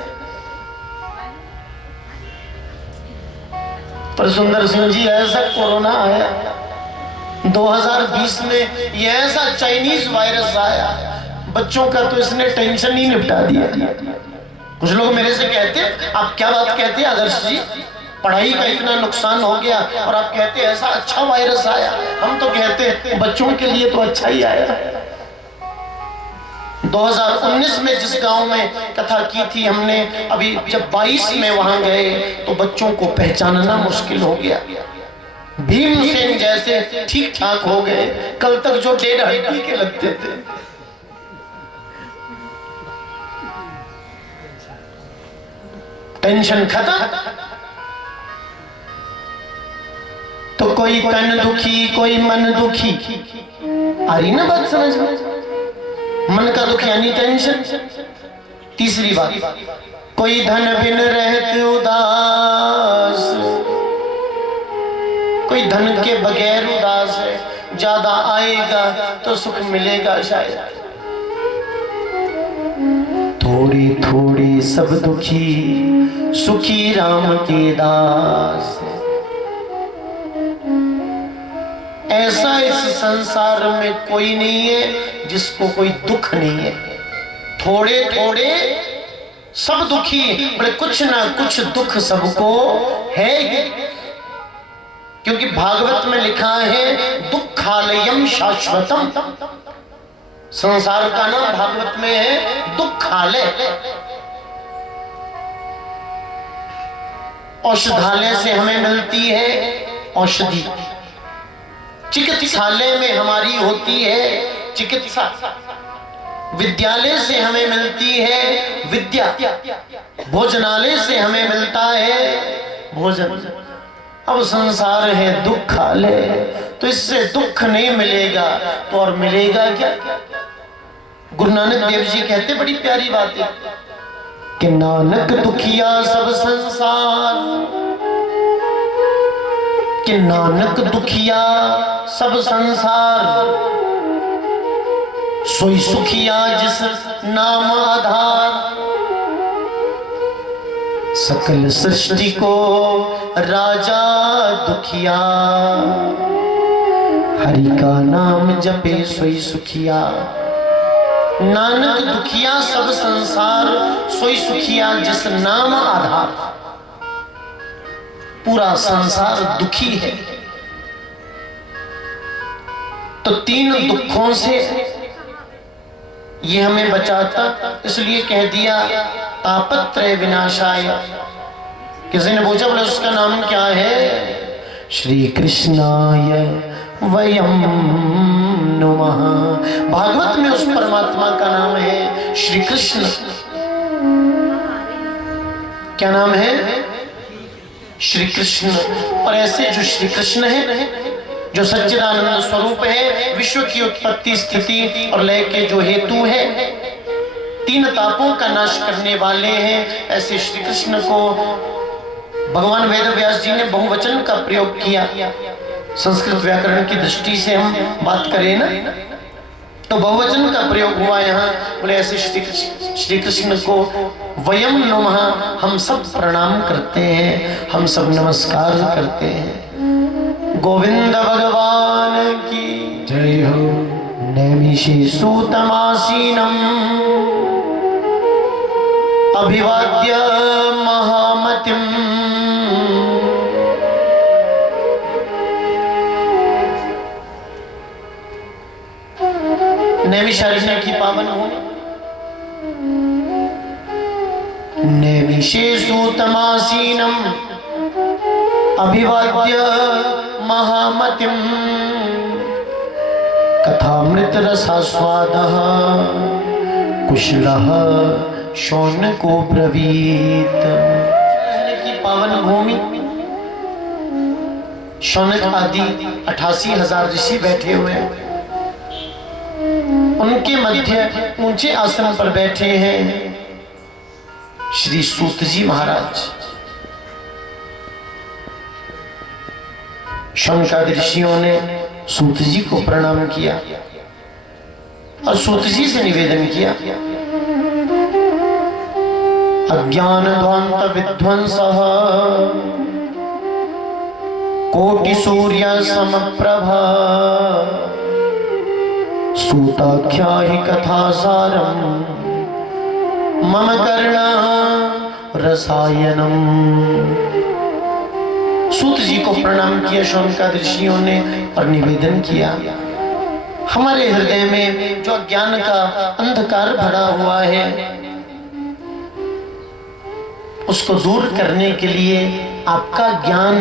पर सुंदर सिंह जी, ऐसा कोरोना आया 2020 में, ये ऐसा चाइनीज वायरस आया, बच्चों का तो इसने टेंशन ही निपटा दिया। कुछ लोग मेरे से कहते, आप क्या बात कहते हैं आदर्श जी, पढ़ाई का इतना नुकसान हो गया और आप कहते ऐसा अच्छा वायरस आया। हम तो कहते बच्चों के लिए तो अच्छा ही आया। 2019 में जिस गांव में कथा की थी हमने, अभी जब 22 में वहां गए तो बच्चों को पहचानना मुश्किल हो गया। भीमसेन जैसे ठीक ठाक हो गए, कल तक जो 1.5 हड्डी के लगते थे। टेंशन खत्म। तो कोई तन दुखी, कोई मन दुखी, आ रही ना बात समझ में? मन का दुख यानी टेंशन। तीसरी बात, कोई धन बिन रहते उदास, कोई धन के बगैर उदास है, ज्यादा आएगा तो सुख मिलेगा शायद। थोड़ी थोड़ी सब दुखी, सुखी राम के दास। ऐसा इस संसार में कोई नहीं है जिसको कोई दुख नहीं है। थोड़े थोड़े सब दुखी, बड़े कुछ ना कुछ दुख सबको है। क्योंकि भागवत में लिखा है दुखालयम शाश्वतम। संसार का नाम भागवत में है दुखालय। औषधालय से हमें मिलती है औषधि, चिकित्सालय में हमारी होती है चिकित्सा, विद्यालय से हमें मिलती है विद्या, भोजनालय से हमें मिलता है भोजन। अब संसार है दुखालय, तो इससे दुख नहीं मिलेगा तो और मिलेगा क्या? गुरु नानक देव जी कहते बड़ी प्यारी बात है कि नानक दुखिया सब संसार, कि नानक दुखिया सब संसार, सोई सुखिया जिस नाम आधार। सकल सृष्टि को राजा दुखिया, हरि का नाम जपे सोई सुखिया। नानक दुखिया सब संसार, सोई सुखिया जिस नाम आधार। पूरा संसार दुखी है। तो तीन दुखों से ये हमें बचाता, इसलिए कह दिया तापत्रय विनाशाय। किसी ने पूछा बोले उसका नाम क्या है? श्री कृष्णाय वयम नमः। भागवत में उस परमात्मा का नाम है श्री कृष्ण। क्या नाम है? श्री कृष्ण। और ऐसे जो श्री कृष्ण है, जो सच्चिदानंद स्वरूप है, विश्व की उत्पत्ति स्थिति और लय के जो हेतु है, तीन तापों का नाश करने वाले हैं, ऐसे श्री कृष्ण को भगवान वेद व्यास जी ने बहुवचन का प्रयोग किया। संस्कृत व्याकरण की दृष्टि से हम बात करें ना, तो बहुवचन का प्रयोग हुआ यहाँ। बोले ऐसे श्री कृष्ण को वयम नमः, हम सब प्रणाम करते हैं, हम सब नमस्कार करते हैं। गोविंद भगवान की जय हो। नैमिषे सूतमासीनम अभिवाद्य महामतिम। नैमिषारण्य की पावन भूमि, नैमिषे सूतमासीनम अभिवाद्य महामतिम। कथामृत रसास्वादः कुशलः शौनको ब्रवीत। की पावन भूमि शौनक आदि 88,000 ऋषि बैठे हुए हैं। उनके मध्य ऊंचे आसन पर बैठे हैं श्री सूत जी महाराज। शौनकादि ऋषियों ने सूत जी को प्रणाम किया और सूत जी से निवेदन किया, अज्ञान ध्वांत विध्वंसः कोटि सूर्य समप्रभा सूताख्या हि कथासारम मम कर्ण रसायनम। सूत जी को प्रणाम किया शौनकादि ऋषियों ने और निवेदन किया, हमारे हृदय में जो अज्ञान का अंधकार भरा हुआ है उसको दूर करने के लिए आपका ज्ञान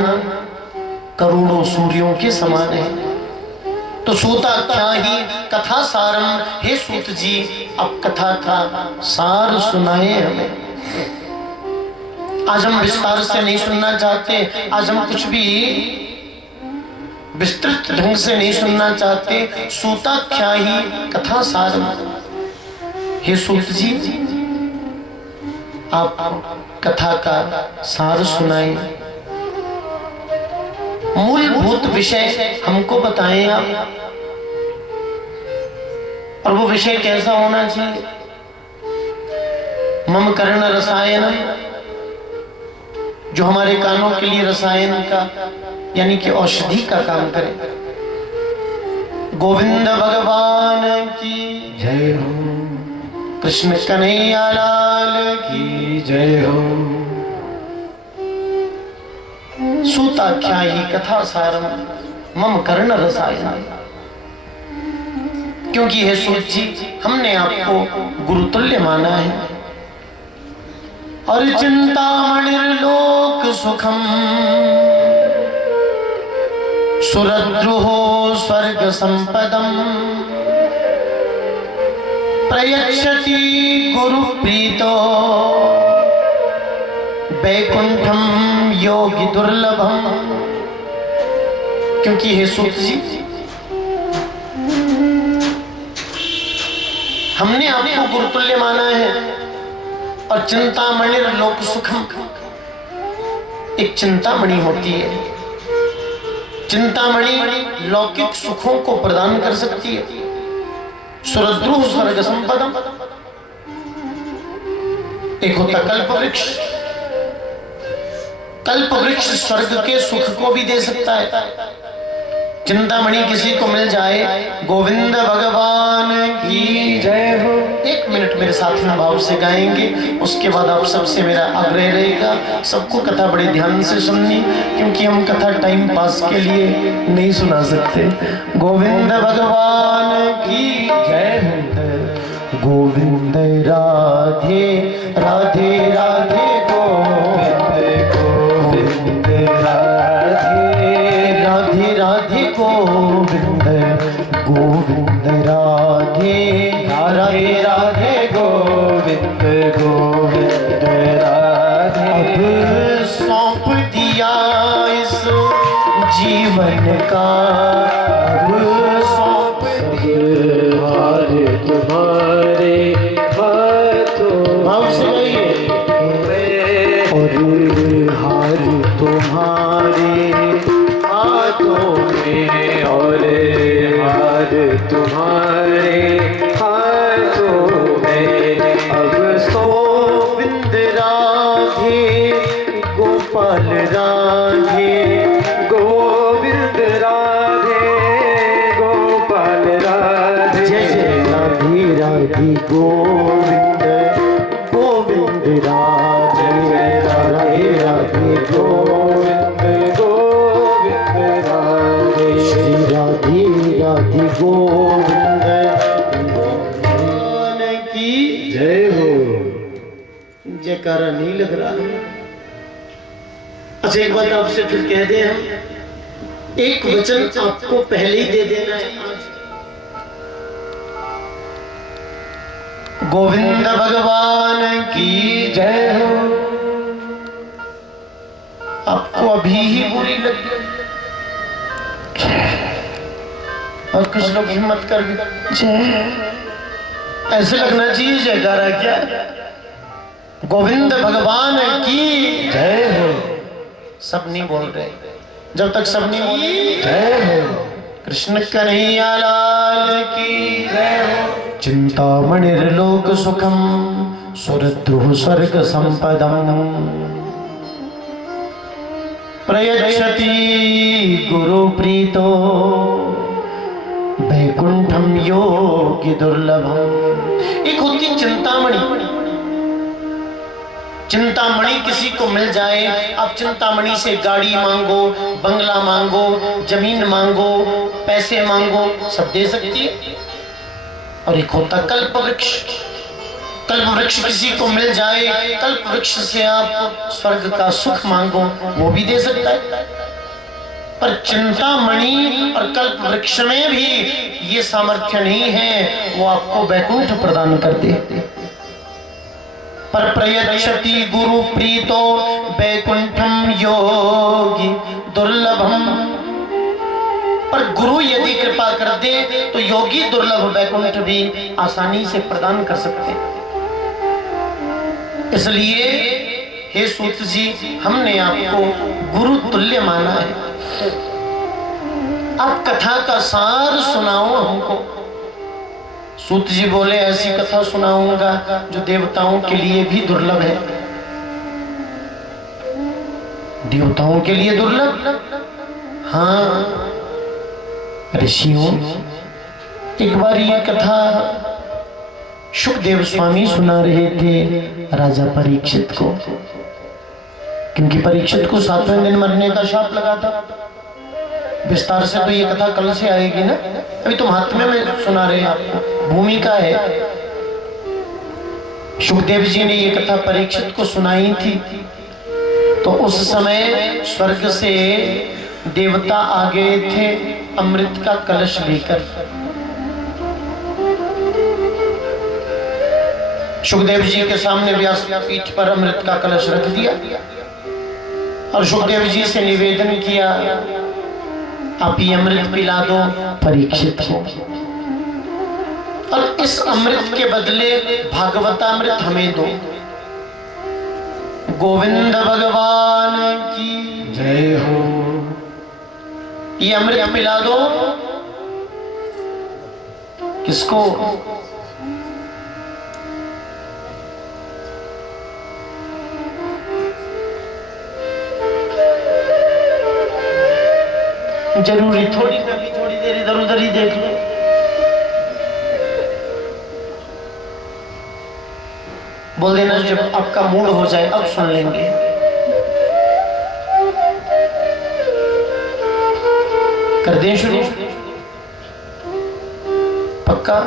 करोड़ों सूर्यों के समान है। तो सूताख्या ही कथा सारम, हे सूत जी आप कथा का सार सुनाए हमें। आज हम विस्तार से नहीं सुनना चाहते, आज हम कुछ भी विस्तृत ढंग से नहीं सुनना चाहते। सूताख्या ही कथा सारम, हे सूत जी आप कथा का सार सुनाए, मूलभूत विषय हमको बताएं आप। और वो विषय कैसा होना चाहिए? मम कर्ण रसायनम, जो हमारे कानों के लिए रसायन का यानी कि औषधि का काम करे। गोविंद भगवान की जय हो, कृष्ण कन्हैया लाल की जय हो। सूताख्या ही कथा सारम मम कर्ण रसायन, क्योंकि हे सूत जी हमने आपको गुरुतुल्य माना है। और चिंतामणिर्लोक सुखम सुरद्रुहो स्वर्ग संपदम प्रयच्छति गुरु प्रीतो वैकुंठम योगी दुर्लभम। क्योंकि हे सूत जी हमने आपको गुरुतुल्य माना है। और चिंतामणि लोक सुखम, एक चिंतामणि होती है, चिंतामणि लौकिक सुखों को प्रदान कर सकती है। सुरद्रुह स्वर्ग संपदम, एक होता कल्प वृक्ष, कल्प वृक्ष स्वर्ग के सुख को भी दे सकता है। चिंतामणि किसी को मिल जाए, गोविंद भगवान की जय हो। एक मिनट मेरे साथ में भाव से गाएंगे, उसके बाद आप सबसे मेरा आग्रह रहेगा सबको कथा बड़े ध्यान से सुननी, क्योंकि हम कथा टाइम पास के लिए नहीं सुना सकते। गोविंद भगवान की जय हो। गोविंद राधे राधे राधे गोविंद गोविंद राधे राधे राधे गोविंद गोविंद राधे राधे राधे गोविंद गोविंद राधे। अब सौंप दिया इस जीवन का, अब सौंप हार तुम्हारे हाथों, भाव से गाइए। और हार तुम्हारे हाथों में, और हार तुम्हारे हाथों में। अब गोविंद राधे गोपाल राधे गोविंद राधे गोपाल राधे। जय जय राधे राधे गोविंद गोविंद राधे राधे राधे गोविंद गोविंद राधे। श्री राधे राधे गोविंद भगवान की जय हो। जयकारा नहीं लग रहा है। अच्छा एक बात आपसे फिर कह दें, हम एक वचन आपको पहले ही दे देना है। गोविंद भगवान की जय हो। आपको अभी ही बुरी लगी, और कुछ लोग हिम्मत कर जय, ऐसे लगना चाहिए जयकारा क्या, गोविंद भगवान की जय हो। सब नहीं बोल रहे, जब तक सब नहीं बोले जय हो। कृष्ण कन्हैया लाल की जय हो। चिंतामणिर्लोक सुखम सुरद्रुः स्वर्ग संपदम प्रयच्छति गुरु प्रीतो वैकुंठम योगी दुर्लभम। एक होती चिंतामणि, चिंतामणि किसी को मिल जाए, आप चिंतामणि से गाड़ी मांगो, बंगला मांगो, जमीन मांगो, पैसे मांगो, सब दे सकती है। और एक होता कल्प वृक्ष, कल्प वृक्ष किसी को मिल जाए, कल्प वृक्ष से आप स्वर्ग का सुख मांगो, वो भी दे सकता है। पर चिंतामणि और कल्प वृक्ष में भी ये सामर्थ्य नहीं है, वो आपको वैकुंठ प्रदान कर दे। पर प्रयच्छति गुरु प्रीतो वैकुंठम योगी दुर्लभम। पर गुरु यदि कृपा कर दे तो योगी दुर्लभ वैकुंठ भी आसानी से प्रदान कर सकते हैं। इसलिए हे सूत जी, हमने आपको गुरु तुल्य माना है। आप कथा का सार सुनाओ हमको। सूत जी बोले ऐसी कथा सुनाऊंगा जो देवताओं के लिए भी दुर्लभ है। देवताओं के लिए दुर्लभ? हाँ ऋषियों, एक बार ये कथा शुकदेव स्वामी सुना रहे थे राजा परीक्षित को, क्योंकि परीक्षित को 7वें दिन मरने का शाप लगा था। विस्तार से तो ये कथा कल से आएगी ना, अभी तो महात्म्य में सुना रहे आपको, भूमिका है। शुकदेव जी ने ये कथा परीक्षित को सुनाई थी, तो उस समय स्वर्ग से देवता आ गए थे अमृत का कलश लेकर। शुकदेव जी के सामने व्यासपीठ पर अमृत का कलश रख दिया और शुकदेव जी से निवेदन किया, आप ये अमृत पिला दो परीक्षित को, और इस अमृत के बदले भागवतामृत हमें दो। गोविंद भगवान की जय हो। ये अमृत पिला दो किसको? जरूरी थोड़ी कभी थोड़ी देर इधर उधर ही देख लो। बोल देना जब आपका मूड हो जाए अब सुन लेंगे। कर दें शुरू? पक्का?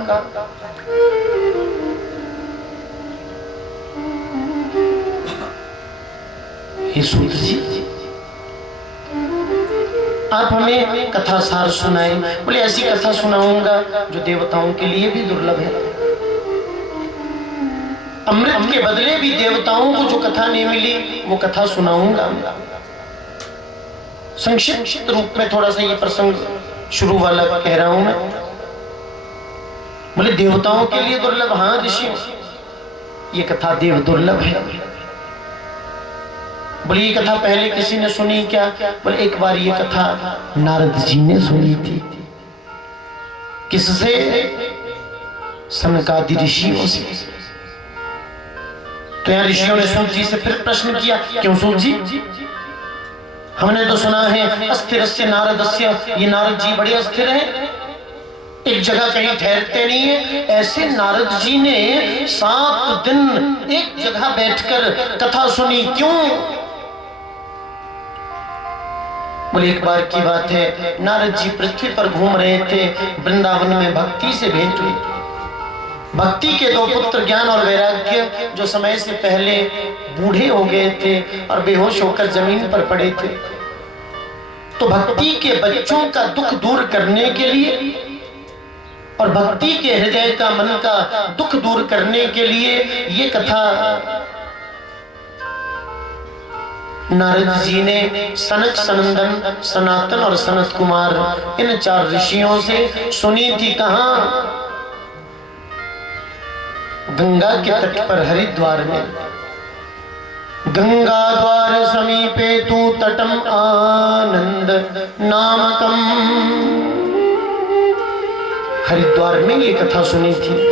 ये सूत्र जी, आप हमें कथा सार सुनाए। बोले ऐसी कथा सुनाऊंगा जो देवताओं के लिए भी दुर्लभ है। अमृत के बदले भी देवताओं को जो कथा नहीं मिली वो कथा सुनाऊंगा। संक्षिप्त रूप में थोड़ा सा ये प्रसंग शुरू वाला कह रहा हूं मैं। बोले देवताओं के लिए दुर्लभ? हाँ ऋषियों, ये कथा देव दुर्लभ है। बोले ये कथा पहले किसी ने सुनी क्या? बोले एक बार ये कथा नारद जी ने सुनी थी। किससे? सनकादि ऋषियों से। तो यहाँ ऋषियों ने सूत जी से फिर प्रश्न किया, क्यों सूत जी? हमने तो सुना है अस्थिरस्य नारदस्य, ये नारद जी बड़े अस्थिर हैं, एक जगह कहीं ठहरते नहीं है। ऐसे नारद जी ने 7 दिन एक जगह बैठकर कथा सुनी, क्यों? बोले एक बार की बात है, नारद जी पृथ्वी पर घूम रहे थे, वृंदावन में भक्ति से भेंट हुई। भक्ति के 2 पुत्र ज्ञान और वैराग्य जो समय से पहले बूढ़े हो गए थे और बेहोश होकर जमीन पर पड़े थे, तो भक्ति के बच्चों का दुख दूर करने के लिए और भक्ति के हृदय का मन का दुख दूर करने के लिए ये कथा नारद जी ने सनक सनंदन सनातन और सनत कुमार इन 4 ऋषियों से सुनी थी। कहां? गंगा के तट पर हरिद्वार में। गंगा द्वार समीपे तू तटम आनंद नामकम। हरिद्वार में ये कथा सुनी थी।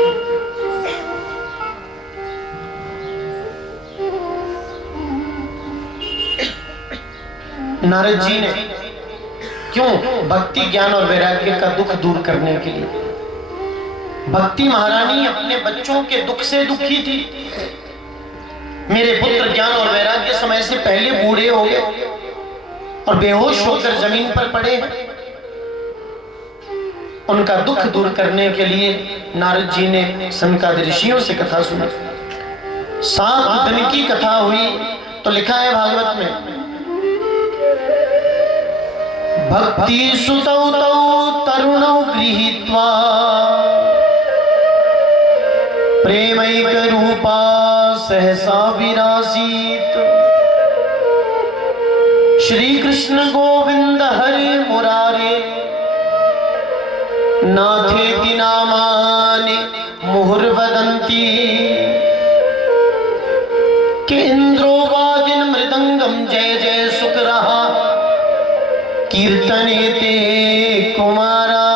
नारद जी ने क्यों? भक्ति ज्ञान और वैराग्य का दुख दूर करने के लिए। भक्ति महारानी अपने बच्चों के दुख से दुखी थी। मेरे पुत्र ज्ञान और वैराग्य समय से पहले बूढ़े हो गए और बेहोश होकर जमीन पर पड़े हैं। उनका दुख दूर करने के लिए नारद जी ने सनकादि ऋषियों से कथा सुनी। 7 दिन की कथा हुई। तो लिखा है भागवत में, भक्ति सुतौ तौ तरुणौ गृहीत्वा प्रेमैक रूपा सहसा विरासीत। श्री कृष्ण गोविंद हरे मुरारे नाथेति नामानि मुहुर्वदन्ति। के इंद्रो वादिन मृदंगम जय जय सुख रहा कीर्तने ते कुमारा।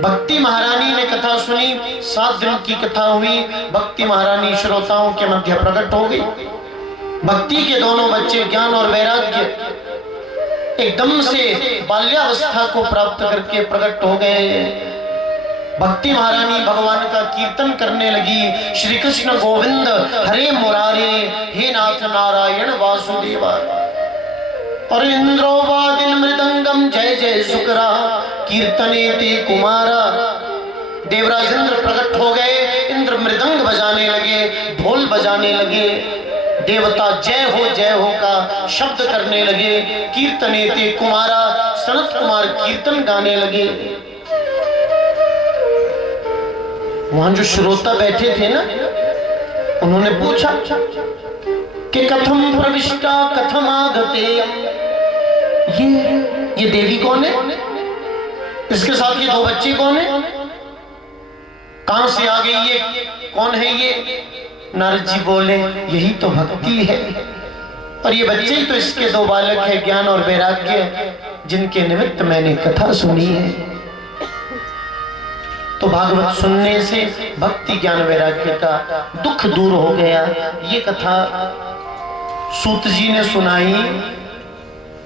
भक्ति महारानी ने कथा सुनी। 7 दिन की कथा हुई। भक्ति महारानी श्रोताओं के मध्य प्रकट हो गई। भक्ति के दोनों बच्चे ज्ञान और वैराग्य एकदम से बाल्यावस्था को प्राप्त करके प्रकट हो गए। भक्ति महारानी भगवान का कीर्तन करने लगी। श्री कृष्ण गोविंद हरे मुरारे, हे नाथ नारायण वासुदेवा। और इंद्रोवादिन मृदंगम जय जय सुकरा कीर्तने ते कुमारा। देवराज इंद्र प्रकट हो गए। इंद्र मृदंग बजाने लगे, ढोल बजाने लगे। देवता जय हो का शब्द करने लगे। कीर्तने ते कुमारा, सनत कुमार कीर्तन गाने लगे। वहां जो श्रोता बैठे थे ना, उन्होंने पूछा कि कथम प्रविष्टा कथम आगते। ये देवी कौन है? इसके साथ ये 2 बच्चे कौन है? कहां से आ गई ये? कौन है ये? नारद जी बोले, यही तो भक्ति है। और ये बच्चे ही तो इसके 2 बालक है, ज्ञान और वैराग्य, जिनके निमित्त मैंने कथा सुनी है। तो भागवत सुनने से भक्ति ज्ञान वैराग्य का दुख दूर हो गया। ये कथा सूत जी ने सुनाई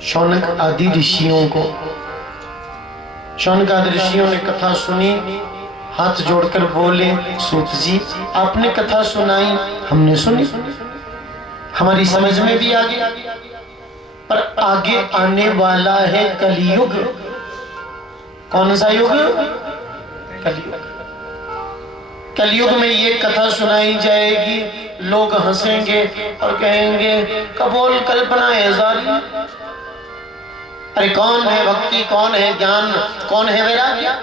शौनक आदि ऋषियों को। शौनक आदि ऋषियों ने कथा सुनी, हाथ जोड़कर बोले, सूत जी आपने कथा सुनाई, हमने सुनी, हमारी समझ में भी आ गया। पर आगे आने वाला है कलयुग। कौन सा युग? कलयुग। कलयुग में ये कथा सुनाई जाएगी, लोग हंसेंगे और कहेंगे कपोल कल्पनाएं जारी। अरे कौन है भक्ति, कौन है ज्ञान, कौन है वैराग्य?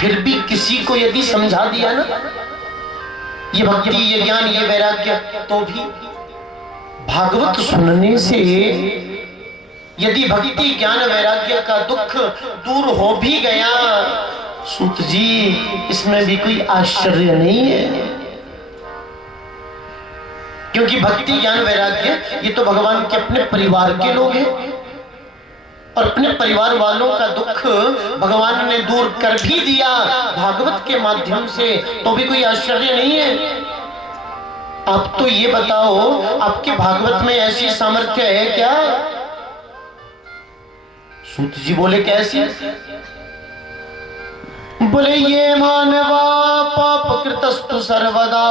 फिर भी किसी को यदि समझा दिया ना ये भक्ति, ये ज्ञान, ये वैराग्य, तो भी भागवत सुनने से यदि भक्ति ज्ञान वैराग्य का दुख दूर हो भी गया, सूत जी इसमें भी कोई आश्चर्य नहीं है। क्योंकि भक्ति ज्ञान वैराग्य ये तो भगवान के अपने परिवार के लोग हैं, और अपने परिवार वालों का दुख भगवान ने दूर कर भी दिया भागवत के माध्यम से, तो भी कोई आश्चर्य नहीं है। आप तो ये बताओ, आपके भागवत में ऐसी सामर्थ्य है क्या? सूत जी बोले कैसी? बोले ये मानवा पाप कृतस्तु सर्वदा।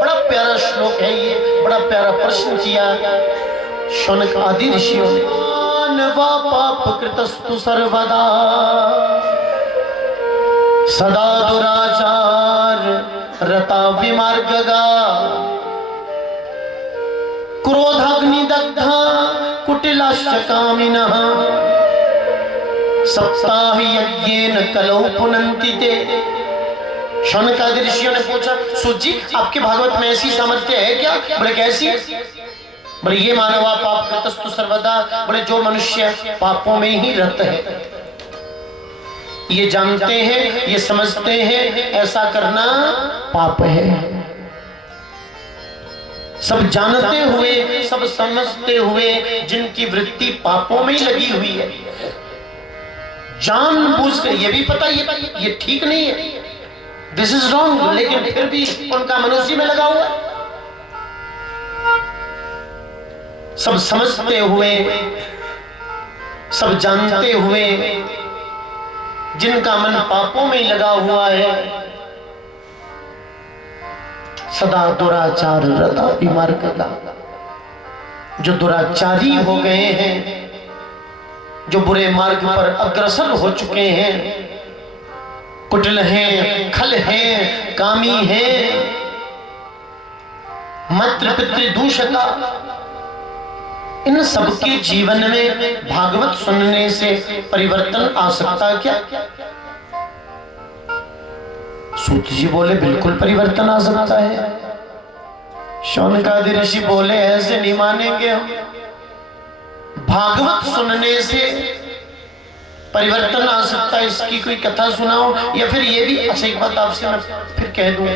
बड़ा प्यारा श्लोक है ये, बड़ा प्यारा प्रश्न किया शौनक आदि ऋषियों ने। मानवा पाप कृतस्तु सर्वदा सदा दुराचार रता विमार्गगा क्रोधाग्नि दग्धा कुटिलाश्च कामिनः सप्ताह यज्ञेन कलौ पुनन्ति ते शौनकादि ऋषियों ने पूछा, सूत जी आपके भागवत में ऐसी सामर्थ्य है क्या? बोले कैसी? बोले ये मानवा पाप कृतस्तु सर्वदा, बोले जो मनुष्य पापों में ही रत है, ये जानते हैं, ये समझते हैं ऐसा करना पाप है। सब जानते हुए, सब समझते हुए जिनकी वृत्ति पापों में ही लगी हुई है, जानबूझकर ये भी पता ये ठीक नहीं है, दिस इज रॉन्ग, लेकिन फिर भी उनका मन उसी में लगा हुआ है। सब समझते हुए, सब जानते हुए जिनका मन पापों में ही लगा हुआ है, सदा दुराचार रता विमार्ग का, जो दुराचारी हो गए हैं, जो बुरे मार्ग पर अग्रसर हो चुके हैं, कुटिल हैं, खल हैं, कामी हैं, मातृ पितृ दूषका, इन सबके जीवन में भागवत सुनने से परिवर्तन आ सकता क्या? सूत जी बोले बिल्कुल परिवर्तन आ सकता है। शौनकादि ऋषि बोले ऐसे नहीं मानेंगे हम, भागवत सुनने से परिवर्तन आ सकता है, इसकी कोई कथा सुनाओ, या फिर ये भी। अच्छा एक बात आपसे मैं फिर कह दूं,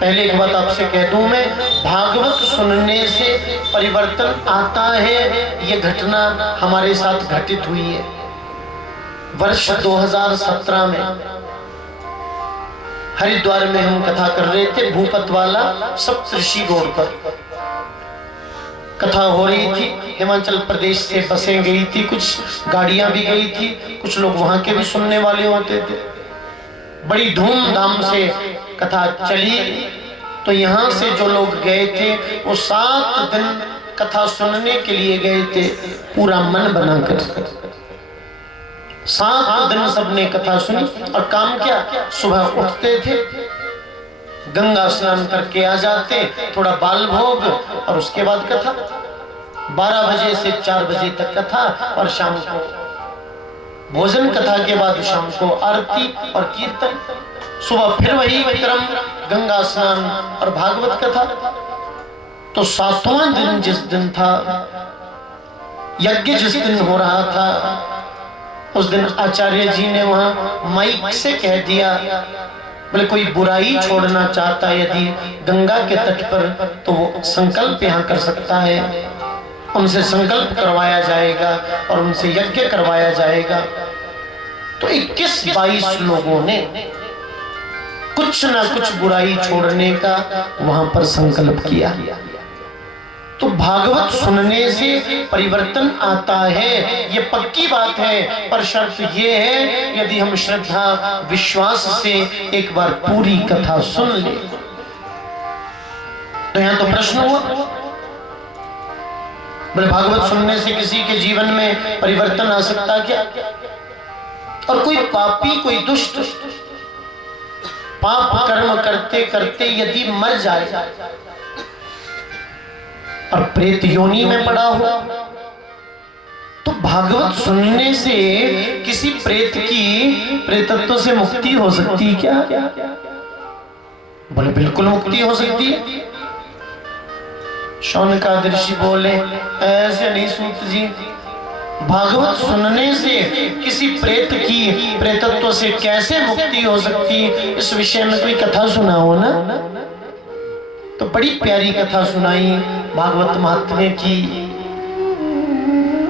पहले एक बात आपसे कह दूं मैं, भागवत सुनने से परिवर्तन आता है, ये घटना हमारे साथ घटित हुई है। वर्ष 2017 में हरिद्वार में हम कथा कर रहे थे, भूपतवाला सप्तऋषि रोड पर कथा हो रही थी। हिमाचल प्रदेश से बसें गई थी, कुछ गाड़ियां भी गई थी, कुछ लोग वहां के भी सुनने वाले होते थे। बड़ी धूमधाम से कथा चली। तो यहाँ से जो लोग गए थे वो 7 दिन कथा सुनने के लिए गए थे, पूरा मन बनाकर। 7 दिन सबने कथा सुनी। और काम क्या, सुबह उठते थे, गंगा स्नान करके आ जाते, थोड़ा बाल भोग और उसके बाद कथा। 12 बजे से 4 बजे तक कथा और शाम को भोजन, कथा के बाद शाम को आरती और कीर्तन। सुबह फिर वही क्रम, गंगा स्नान और भागवत कथा। तो 7वां दिन जिस दिन था, यज्ञ जिस दिन हो रहा था, उस दिन आचार्य जी ने वहां माइक से कह दिया, बोले कोई बुराई छोड़ना चाहता है यदि गंगा के तट पर, तो वो संकल्प यहाँ कर सकता है। उनसे संकल्प करवाया जाएगा और उनसे यज्ञ करवाया जाएगा। तो 21-22 लोगों ने कुछ ना कुछ बुराई छोड़ने का वहां पर संकल्प किया। तो भागवत सुनने से परिवर्तन आता है, ये पक्की बात है। पर शर्त ये है यदि हम श्रद्धा विश्वास से एक बार पूरी कथा सुन ले। तो यहां तो प्रश्न हुआ, बोले भागवत सुनने से किसी के जीवन में परिवर्तन आ सकता क्या? और कोई पापी, कोई दुष्ट पाप कर्म करते करते यदि मर जाए और प्रेत योनि में पड़ा हो, तो भागवत सुनने से किसी प्रेत की प्रेतत्व से मुक्ति हो सकती है क्या? बोले बिल्कुल मुक्ति हो सकती है। शौनकादि ऋषि बोले ऐसे नहीं सूत जी, भागवत सुनने से किसी प्रेत की प्रेतत्व से कैसे मुक्ति हो सकती, इस विषय में कोई कथा सुनाओ ना। तो बड़ी प्यारी कथा सुनाई भागवत महात्म्य की।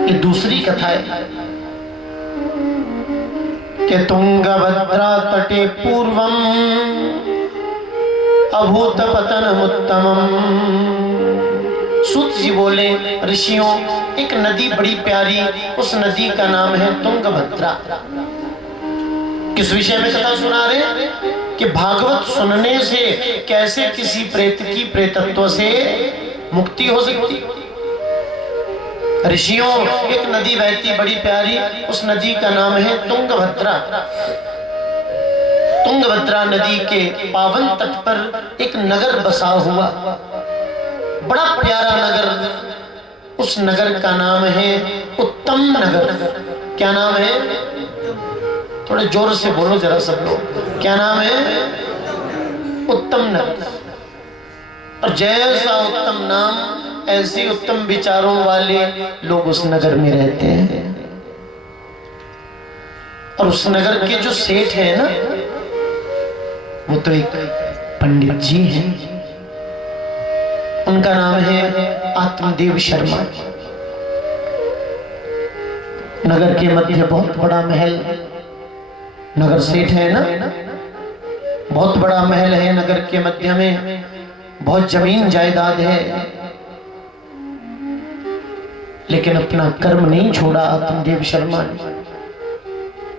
ये दूसरी कथा है कि तुंगभद्रा तटे पूर्वम अभूत पतनम उत्तमम। सूत जी बोले ऋषियों, एक नदी बड़ी प्यारी, उस नदी का नाम है तुंगभद्रा। किस विषय में कथा सुना रहे? कि भागवत सुनने से कैसे किसी प्रेत की प्रेतत्व से मुक्ति हो सकती। ऋषियों, एक नदी बहती बड़ी प्यारी, उस नदी का नाम है तुंगभद्रा। तुंगभद्रा नदी के पावन तट पर एक नगर बसा हुआ, बड़ा प्यारा नगर। उस नगर का नाम है उत्तम नगर। क्या नाम है? थोड़े जोर से बोलो जरा सब लोग। क्या नाम है? उत्तम नगर। और जैसा उत्तम नाम ऐसे उत्तम विचारों वाले लोग उस नगर में रहते हैं। और उस नगर के जो सेठ है ना, वो तो एक पंडित जी हैं। उनका नाम है आत्मदेव शर्मा। नगर के मध्य बहुत बड़ा महल, नगर सेठ है ना, बहुत बड़ा महल है। नगर के मध्य में बहुत जमीन जायदाद है, लेकिन अपना कर्म नहीं छोड़ा आत्मदेव शर्मा ने।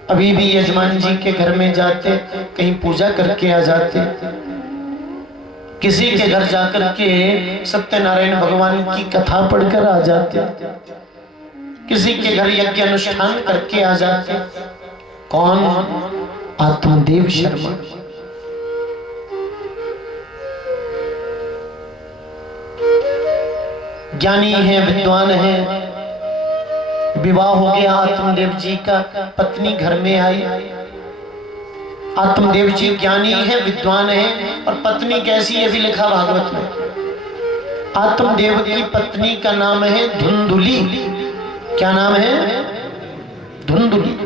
अभी भी यजमान जी के घर में जाते, कहीं पूजा करके आ जाते, किसी के घर जाकर के सत्यनारायण भगवान की कथा पढ़कर आ जाते, किसी के घर यज्ञ अनुष्ठान करके आ जाते। कौन? आत्मदेव शर्मा। ज्ञानी है, विद्वान है। विवाह हो गया आत्मदेव जी का, पत्नी घर में आई। आत्मदेव जी ज्ञानी है, विद्वान है, और पत्नी कैसी है भी लिखा भागवत में। आत्मदेव की पत्नी का नाम है धुंधुली। क्या नाम है? धुंधुली।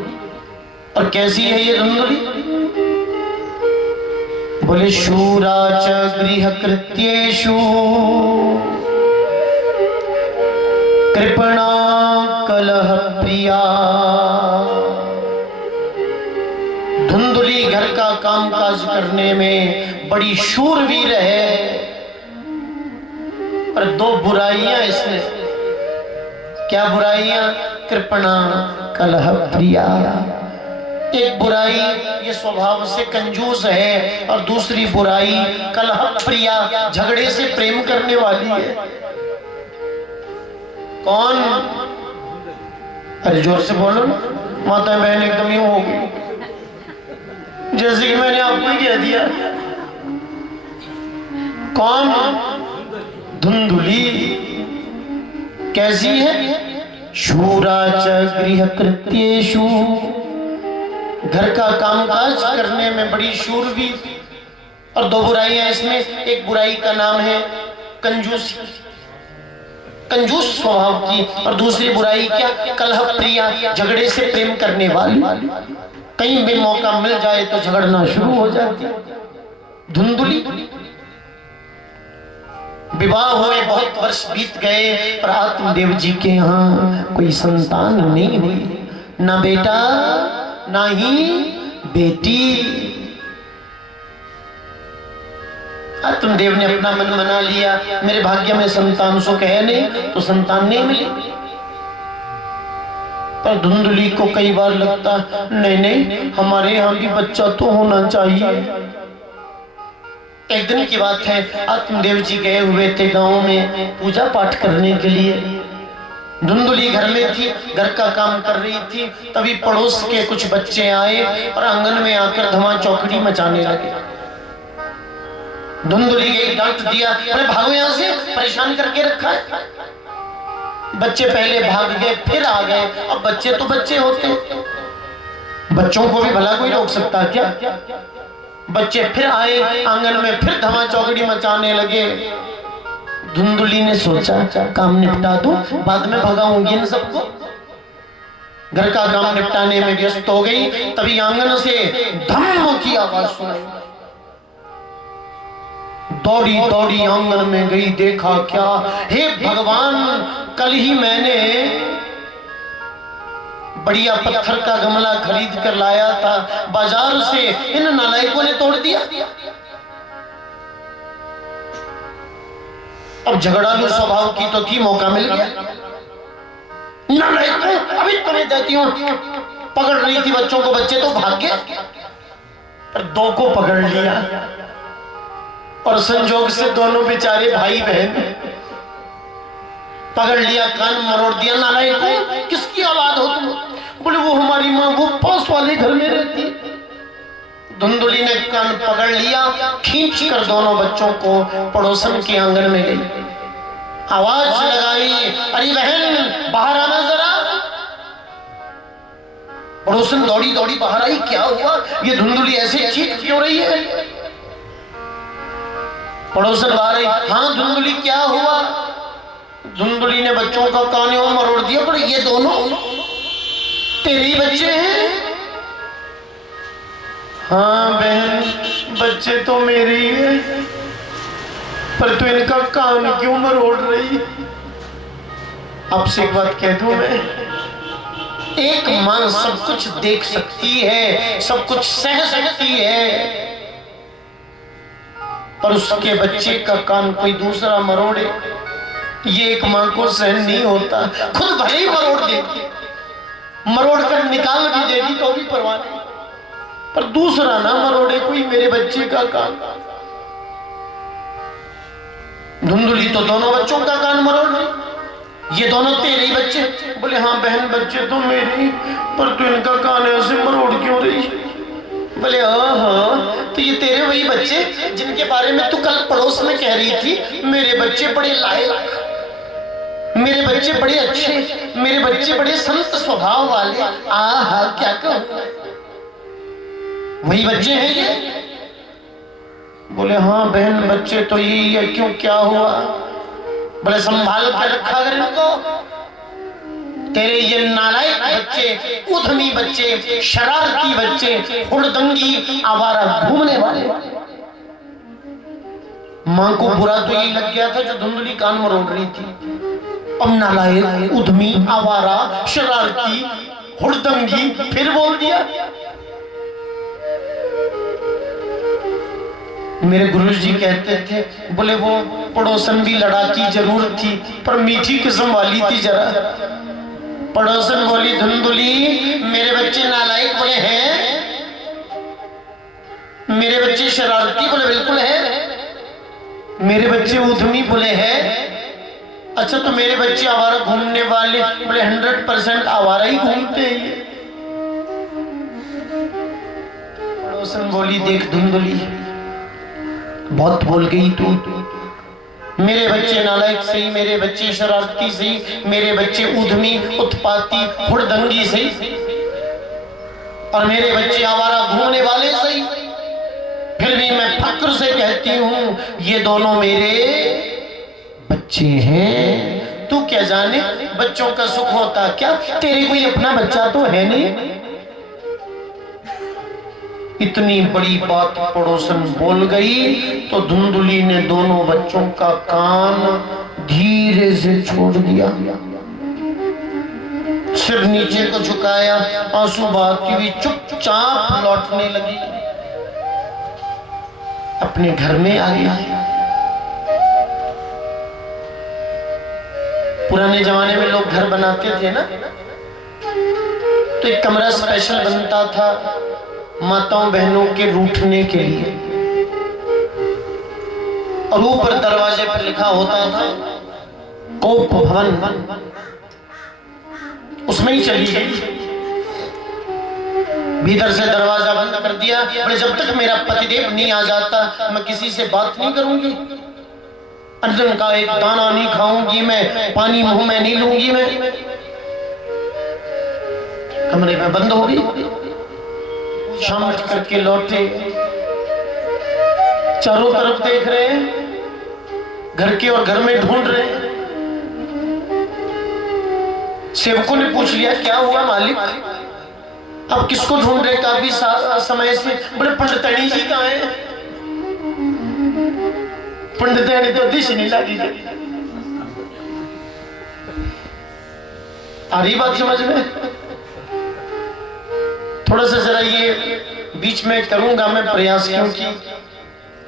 और कैसी है ये धुंधुली? बोले शूरा च गृह कृत्येषु कृपणा कलह प्रिया। धुंधुली घर का कामकाज करने में बड़ी शूरवीर है, पर दो बुराइयां इसने। क्या बुराइयां? कृपणा कलह प्रिया। एक बुराई ये स्वभाव से कंजूस है, और दूसरी बुराई कलह प्रिया, झगड़े से प्रेम करने वाली है। कौन? अरे जोर से बोलो ना, माता बहन एकदम यूं हो गई जैसे कि मैंने आपको ही कह दिया। कौन? धुंधुली। कैसी है? शूरा च गृह कृत्येषु, घर का कामकाज करने में बड़ी शूरवीर। और दो बुराइयां इसमें। एक बुराई का नाम है कंजूसी, कंजूस स्वभाव की, और दूसरी बुराई क्या? कलह प्रिया, झगड़े से प्रेम करने वाली। कहीं भी मौका मिल जाए तो झगड़ना शुरू हो जाती। धुंधुली। विवाह हुए बहुत वर्ष बीत गए, पर आत्मदेव जी के यहाँ कोई संतान नहीं हुई। ना बेटा ना ही बेटी। आत्मदेव ने अपना मन मना लिया, मेरे भाग्य में संतान सुख है नहीं, तो संतान नहीं मिली। पर धुंधुली को कई बार लगता, नहीं नहीं, हमारे यहाँ भी बच्चा तो होना चाहिए। एक दिन की बात है, आत्मदेव जी गए हुए थे गांव में पूजा पाठ करने के लिए। धुंधुली घर में थी, घर का काम कर रही थी। तभी पड़ोस के कुछ बच्चे आए और आंगन में आकर धमा चौकड़ी मचाने लगे। धुंधुली गई, डांट दिया, अरे भागो यहाँ से, परेशान करके रखा है। बच्चे पहले भाग गए, फिर आ गए। अब बच्चे तो बच्चे होते, बच्चों को भी भला कोई रोक सकता क्या? बच्चे फिर आए, आंगन में फिर धमा चौकड़ी मचाने लगे। धुंधुली ने सोचा काम निपटा दूं, बाद में भगाऊंगी इन सबको। घर का काम निपटाने में व्यस्त हो गई, तभी आंगन से धम्म की आवाज सुनाई। दौड़ी दौड़ी आंगन में गई, देखा क्या, हे भगवान, कल ही मैंने बढ़िया पत्थर का गमला खरीद कर लाया था बाजार से, इन नालायकों ने तोड़ दिया। अब झगड़ालू स्वभाव की तो थी, मौका मिल गया। नालायकों, अभी तुम्हें देती हूं। पकड़ रही थी बच्चों को, बच्चे तो भाग गए, पर दो को पकड़ लिया। और संजोग से दोनों बेचारे भाई बहन। पकड़ लिया, कान मरोड़ दिया। नालायकों, किसकी औलाद हो तुम? बोले वो हमारी माँ, वो पास वाले घर में रहती। धुंधुली ने कान पकड़ लिया, खींच कर दोनों बच्चों को पड़ोसन के आंगन में गई। आवाज लगाई, अरे बहन बाहर आना जरा। पड़ोसन दौड़ी दौड़ी बाहर आई, क्या हुआ, ये धुंधुली ऐसे चीख क्यों रही है? पड़ोसन बाहर आई, हाँ धुंधुली क्या हुआ? धुंधुली ने बच्चों का कान यूं मरोड़ दिया, पर ये दोनों तेरे ही बच्चे हैं? हाँ बहन, बच्चे तो मेरे ही हैं, पर तू इनका कान क्यों मरोड़ रही? अब से एक बात कह दूं मैं, एक मां सब कुछ देख सकती है, सब कुछ सह सकती है, पर उसके बच्चे का कान कोई दूसरा मरोड़े, ये एक मां को सहन नहीं होता। खुद भले ही मरोड़ देगी, मरोड़ कर निकाल भी देगी तो भी परवाह नहीं, पर दूसरा ना मरोड़े कोई मेरे बच्चे का कान। धुंधुली तो दोनों बच्चों का कान मरोड़ रही, ये दोनों तेरे ही बच्चे? बोले हाँ बहन, बच्चे तो मेरे ही, पर तू इनका कान ऐसे मरोड़ क्यों रही? बोले हाँ, तो ये तेरे वही बच्चे जिनके बारे में तू कल पड़ोस में कह रही थी मेरे बच्चे बड़े लायक, मेरे बच्चे बड़े अच्छे, मेरे बच्चे बड़े संत स्वभाव वाले। आहा, क्या कहूं, वही बच्चे हैं ये? बोले हाँ बहन, बच्चे तो यही है। क्यों, क्या हुआ? बोले संभाल कर रखा कर इनको, तेरे ये नालायक बच्चे, उद्यमी बच्चे, शरारती बच्चे, हुड़दंगी, आवारा घूमने वाले। मां को बुरा तो यही लग गया था जो धुंधुली कान मरोड़ रही थी, अब नालायक, उद्यमी, आवारा, शरारती, हुड़दंगी फिर बोल दिया। मेरे गुरुजी कहते थे, बोले वो पड़ोसन भी लड़ाकी जरूर थी, पर मीठी किस्म वाली थी जरा। पड़ोसन बोली, धुंधुली मेरे बच्चे नालायक? बोले हैं। मेरे बच्चे शरारती? बोले बिल्कुल है। मेरे बच्चे उद्यमी? बोले हैं। अच्छा, तो मेरे बच्चे आवारा घूमने वाले? बोले 100% आवारा ही घूमते हैं। पड़ोसन बोली, देख धुंधुली, बहुत बोल गई तू। मेरे बच्चे नालायक सही, मेरे बच्चे शरारती सही, मेरे बच्चे उद्यमी, उत्पाती, हुड़दंगी सही, और मेरे बच्चे आवारा घूमने वाले सही, फिर भी मैं फक्र से कहती हूं ये दोनों मेरे बच्चे हैं। तू क्या जाने बच्चों का सुख होता क्या? तेरे कोई अपना बच्चा तो है नहीं। इतनी बड़ी बात पड़ोसन बोल गई तो धुंधुली ने दोनों बच्चों का कान धीरे से छोड़ दिया, सिर नीचे को झुकाया, आंसू बहाती हुई चुपचाप लौटने लगी, अपने घर में आ गया। पुराने जमाने में लोग घर बनाते थे ना, तो एक कमरा स्पेशल बनता था माताओं बहनों के रूठने के लिए, और ऊपर दरवाजे पर लिखा होता था कोप भवन। उसमें ही चली गई, भीतर से दरवाजा बंद कर दिया। बोले जब तक मेरा पतिदेव नहीं आ जाता मैं किसी से बात नहीं करूंगी, अन्न का एक दाना नहीं खाऊंगी मैं, पानी मुंह में नहीं लूंगी मैं। कमरे में बंद हो गई। शाम करके लौटे, चारों तरफ देख रहे हैं, घर के और घर में ढूंढ रहे हैं। सेवकों ने पूछ लिया, क्या हुआ मालिक, अब किसको ढूंढ रहे? काफी समय से। बड़े पंडितानी जी कहाँ हैं? पंडितानी तो दिश नहीं लगी। आ रही बात समझ में? थोड़ा सा जरा ये बीच में करूंगा मैं प्रयास, क्योंकि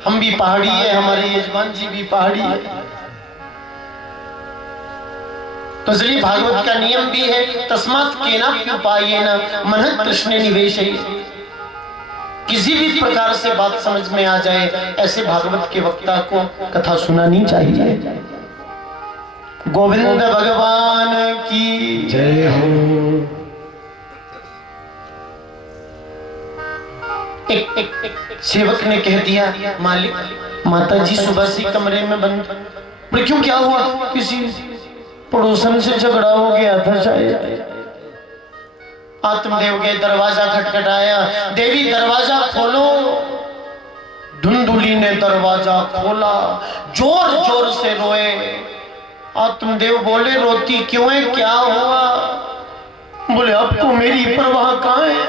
हम भी पहाड़ी है, हमारे यजमान जी भी पहाड़ी है। तो श्री भागवत का नियम भी है, तस्मात् केनाप्युपायेन मनः कृष्णे निवेशय। किसी भी प्रकार से बात समझ में आ जाए, ऐसे भागवत के वक्ता को कथा सुनानी चाहिए। गोविंद भगवान की जय हो। एक सेवक ने कह दिया, मालिक माता जी सुबह से कमरे में बंद। बोले क्यों, क्या हुआ? किसी पड़ोसन से झगड़ा हो गया था शायद। आत्मदेव के दरवाजा खटखटाया, देवी दरवाजा खोलो। धुंधुली ने दरवाजा खोला, जोर जोर से रोए। आत्मदेव बोले रोती क्यों है, क्या हुआ? बोले अब तो मेरी परवाह कहां है,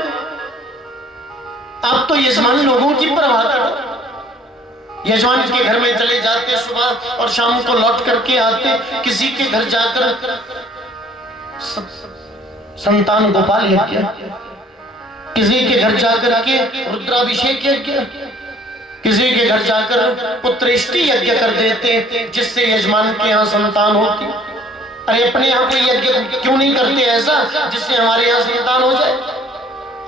अब तो यजमान लोगों की परवाह करो। यजमान के घर में चले जाते सुबह और शाम को लौट करके आते, किसी के घर जाकर संतान गोपाल यज्ञ, किसी के घर जाकर के रुद्राभिषेक यज्ञ, किसी के घर जाकर पुत्रेष्टि यज्ञ कर देते जिससे यजमान के यहाँ संतान होती। अरे अपने यहाँ कोई यज्ञ क्यों नहीं करते ऐसा जिससे हमारे यहाँ संतान हो जाए?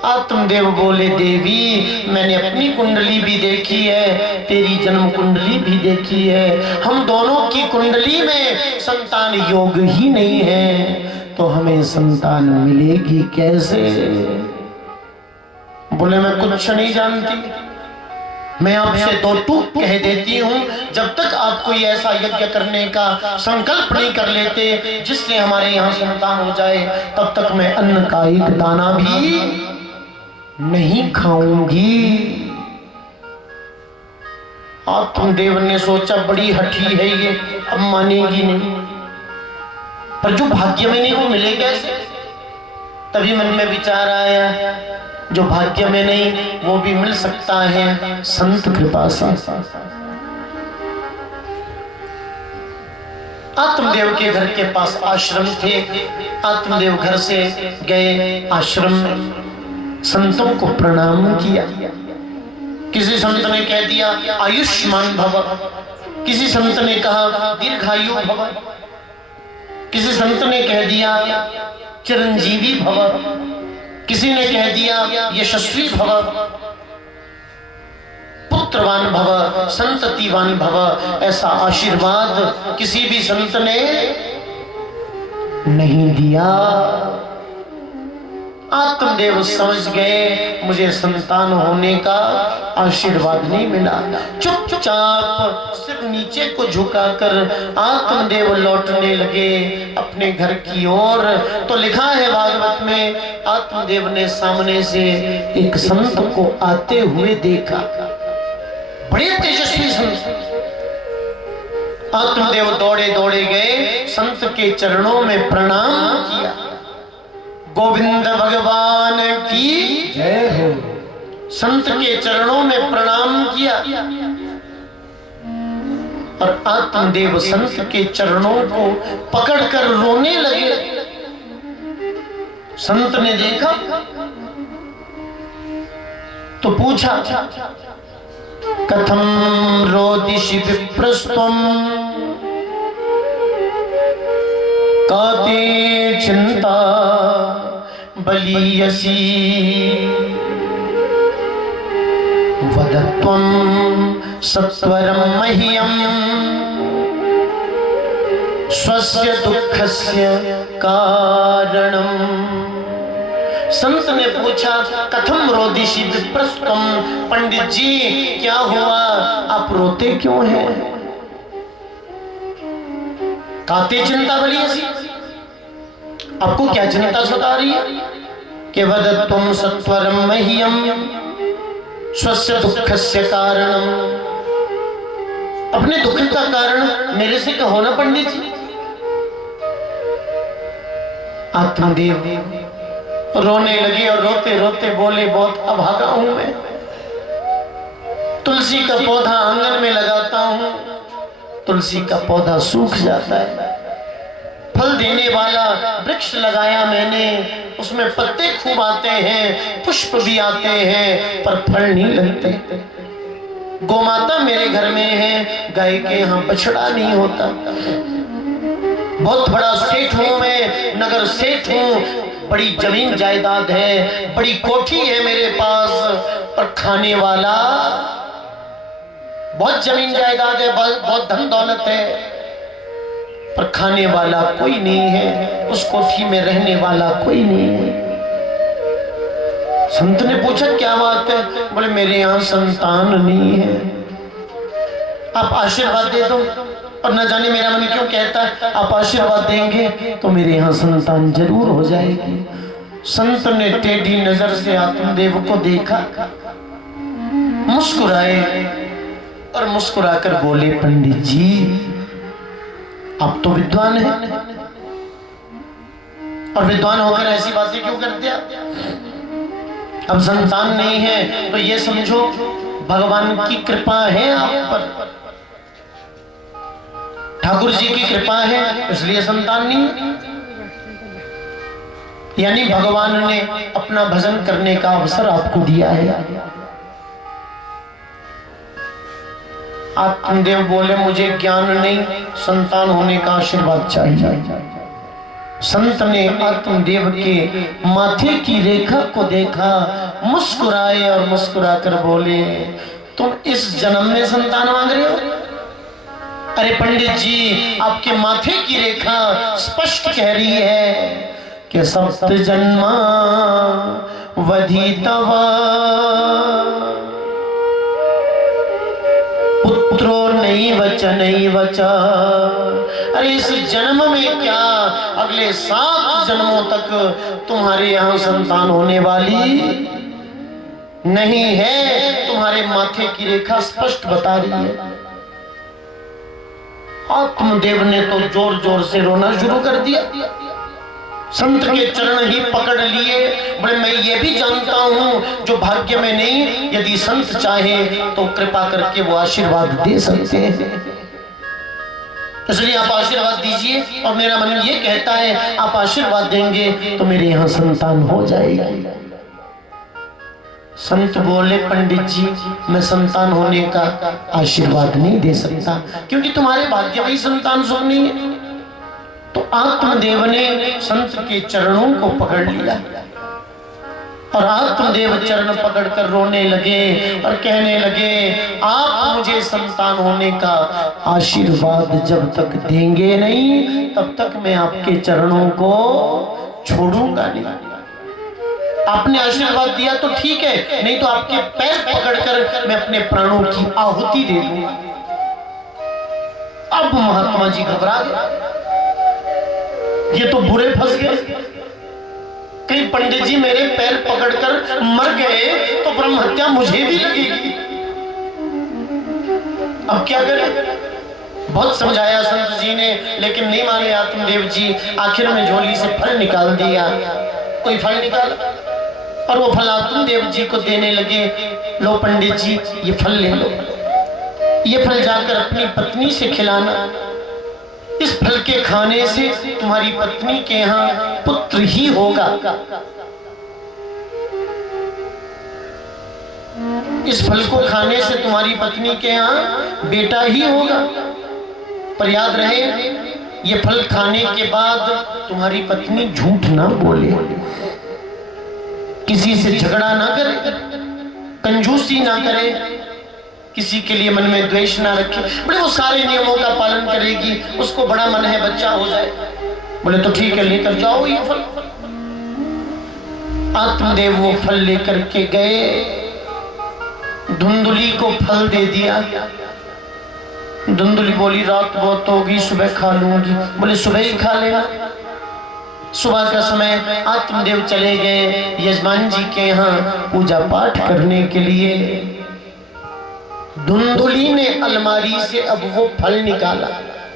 आत्मदेव बोले देवी मैंने अपनी कुंडली भी देखी है, तेरी जन्म कुंडली भी देखी है, हम दोनों की कुंडली में संतान योग ही नहीं है, तो हमें संतान मिलेगी कैसे? बोले मैं कुछ नहीं जानती, मैं आपसे दो टूक कह देती हूँ, जब तक आप कोई ऐसा यज्ञ करने का संकल्प नहीं कर लेते जिससे हमारे यहाँ संतान हो जाए, तब तक मैं अन्न का एक दाना भी नहीं खाऊंगी। आत्मदेव ने सोचा बड़ी हठी है ये, अब मानेगी नहीं, पर जो भाग्य में नहीं वो मिले कैसे? तभी मन में विचार आया जो भाग्य में नहीं वो भी मिल सकता है संत कृपा से। आत्मदेव के घर के पास आश्रम थे, आत्मदेव घर से गए आश्रम में, संतों को प्रणाम किया। किसी संत ने कह दिया आयुष्मान भव, किसी संत ने कहा दीर्घायु भव, किसी संत ने कह दिया चिरंजीवी भव, किसी ने कह दिया यशस्वी भव, पुत्रवान भव, संततिवान भव, ऐसा आशीर्वाद किसी भी संत ने नहीं दिया। आत्मदेव समझ गए मुझे संतान होने का आशीर्वाद नहीं मिला। चुपचाप सिर नीचे को झुकाकर आत्मदेव लौटने लगे अपने घर की ओर। तो लिखा है भागवत में, आत्मदेव ने सामने से एक संत को आते हुए देखा, बड़े तेजस्वी संत। आत्मदेव दौड़े दौड़े गए, संत के चरणों में प्रणाम किया। गोविंद भगवान की जय हो। संत के चरणों में प्रणाम किया और आत्मदेव संत के चरणों को पकड़कर रोने लगे। संत ने देखा तो पूछा कथम रोदिषि विप्रस्त्वम् काते चिंता बलीयसी वदत्वं सत्वरं मह्यं स्वस्य दुःखस्य कारणम्। संत ने पूछा कथम रोदिषि विप्रस्त्वम्, पंडित जी क्या हुआ, आप रोते क्यों हैं? काते चिंता बलीयसी, आपको क्या चिंता सता रही है? कि वदत्वं सत्वरं मह्यं स्वस्य दुःखस्य कारणम्, अपने दुख का कारण मेरे से कहो ना पंडित जी। आत्मदेव रोने लगे और रोते रोते बोले बहुत अभागा हूं मैं, तुलसी का पौधा आंगन में लगाता हूं, तुलसी का पौधा सूख जाता है, फल देने वाला वृक्ष लगाया मैंने, उसमें पत्ते खूब आते हैं, पुष्प भी आते हैं, पर फल नहीं लगते। गोमाता मेरे घर में है, गाय के यहाँ बछड़ा नहीं होता। बहुत बड़ा सेठ हूं मैं, नगर सेठ हूं, बड़ी जमीन जायदाद है, बड़ी कोठी है मेरे पास, पर खाने वाला, बहुत जमीन जायदाद है, बहुत धन दौलत है, पर खाने वाला कोई नहीं है, उस कोठी में रहने वाला कोई नहीं है। संत ने पूछा क्या बात है? बोले मेरे यहाँ संतान नहीं है, आप आशीर्वाद दे दो। और न जाने मेरा मन क्यों कहता है आप आशीर्वाद देंगे तो मेरे यहाँ संतान जरूर हो जाएगी। संत ने टेढ़ी नजर से आत्मदेव को देखा, मुस्कुराए और मुस्कुराकर बोले, पंडित जी आप तो विद्वान हैं, और विद्वान होकर ऐसी बातें क्यों करते आप? अब संतान नहीं है तो ये समझो भगवान की कृपा है आप पर, ठाकुर जी की कृपा है इसलिए संतान नहीं है। यानी भगवान ने अपना भजन करने का अवसर आपको दिया है। आत्मदेव बोले, मुझे ज्ञान नहीं, संतान होने का आशीर्वाद चाहिए। संत ने आत्मदेव के माथे की रेखा को देखा, मुस्कुराए और मुस्कुराकर बोले, तुम इस जन्म में संतान मांग रहे हो? अरे पंडित जी, आपके माथे की रेखा स्पष्ट कह रही है कि सप्त जन्मा वधितवा पुत्रो नहीं वचा। अरे इस जन्म में क्या, अगले 7 जन्मों तक तुम्हारे यहाँ संतान होने वाली नहीं है। तुम्हारे माथे की रेखा स्पष्ट बता रही है। आत्मदेव ने तो जोर जोर से रोना शुरू कर दिया, संत के चरण ही पकड़ लिए। बोले, मैं ये भी जानता हूं जो भाग्य में नहीं, यदि संत चाहे तो कृपा करके वो आशीर्वाद दे सकते हैं, इसलिए आप आशीर्वाद दीजिए। और मेरा मन ये कहता है आप आशीर्वाद देंगे तो मेरे यहाँ संतान हो जाएगी। संत बोले, पंडित जी मैं संतान होने का आशीर्वाद नहीं दे सकता, क्योंकि तुम्हारे भाग्य में ही संतान सुख नहीं है। तो आत्मदेव ने संत के चरणों को पकड़ लिया और आत्मदेव चरण पकड़कर रोने लगे और कहने लगे, आप मुझे संतान होने का आशीर्वाद जब तक देंगे नहीं तब तक मैं आपके चरणों को छोड़ूंगा नहीं। आपने आशीर्वाद दिया तो ठीक है, नहीं तो आपके पैर पकड़कर मैं अपने प्राणों की आहुति दे दूंगा। अब महात्मा जी घबरा गए, ये तो बुरे फंस गए। कहीं पंडित जी मेरे पैर पकड़कर मर गए तो ब्रह्म हत्या मुझे भी लगेगी, अब क्या करें? बहुत समझाया संत जी ने, लेकिन नहीं माने आत्मदेव जी। आखिर में झोली से फल निकाल दिया, कोई फल निकाला और वो फल आत्मदेव जी को देने लगे। लो पंडित जी ये फल ले लो, ये फल जाकर अपनी पत्नी से खिलाना। इस फल के खाने से तुम्हारी पत्नी के यहाँ पुत्र ही होगा। इस फल को खाने से तुम्हारी पत्नी के यहाँ बेटा ही होगा। पर याद रहे, ये फल खाने के बाद तुम्हारी पत्नी झूठ ना बोले, किसी से झगड़ा ना करे, कंजूसी ना करे, किसी के लिए मन में द्वेष ना रखे। बोले वो सारे नियमों का पालन करेगी, उसको बड़ा मन है बच्चा हो जाए। बोले तो ठीक है, लेकर जाओ ये फल। आत्मदेव वो फल लेकर के गए, धुंधुली को फल दे दिया। धुंधुली बोली, रात बहुत होगी, सुबह खा लूंगी। बोले सुबह ही खा लेना। सुबह का समय आत्मदेव चले गए यजमान जी के यहाँ पूजा पाठ करने के लिए। धुंधुली ने अलमारी से अब वो फल निकाला,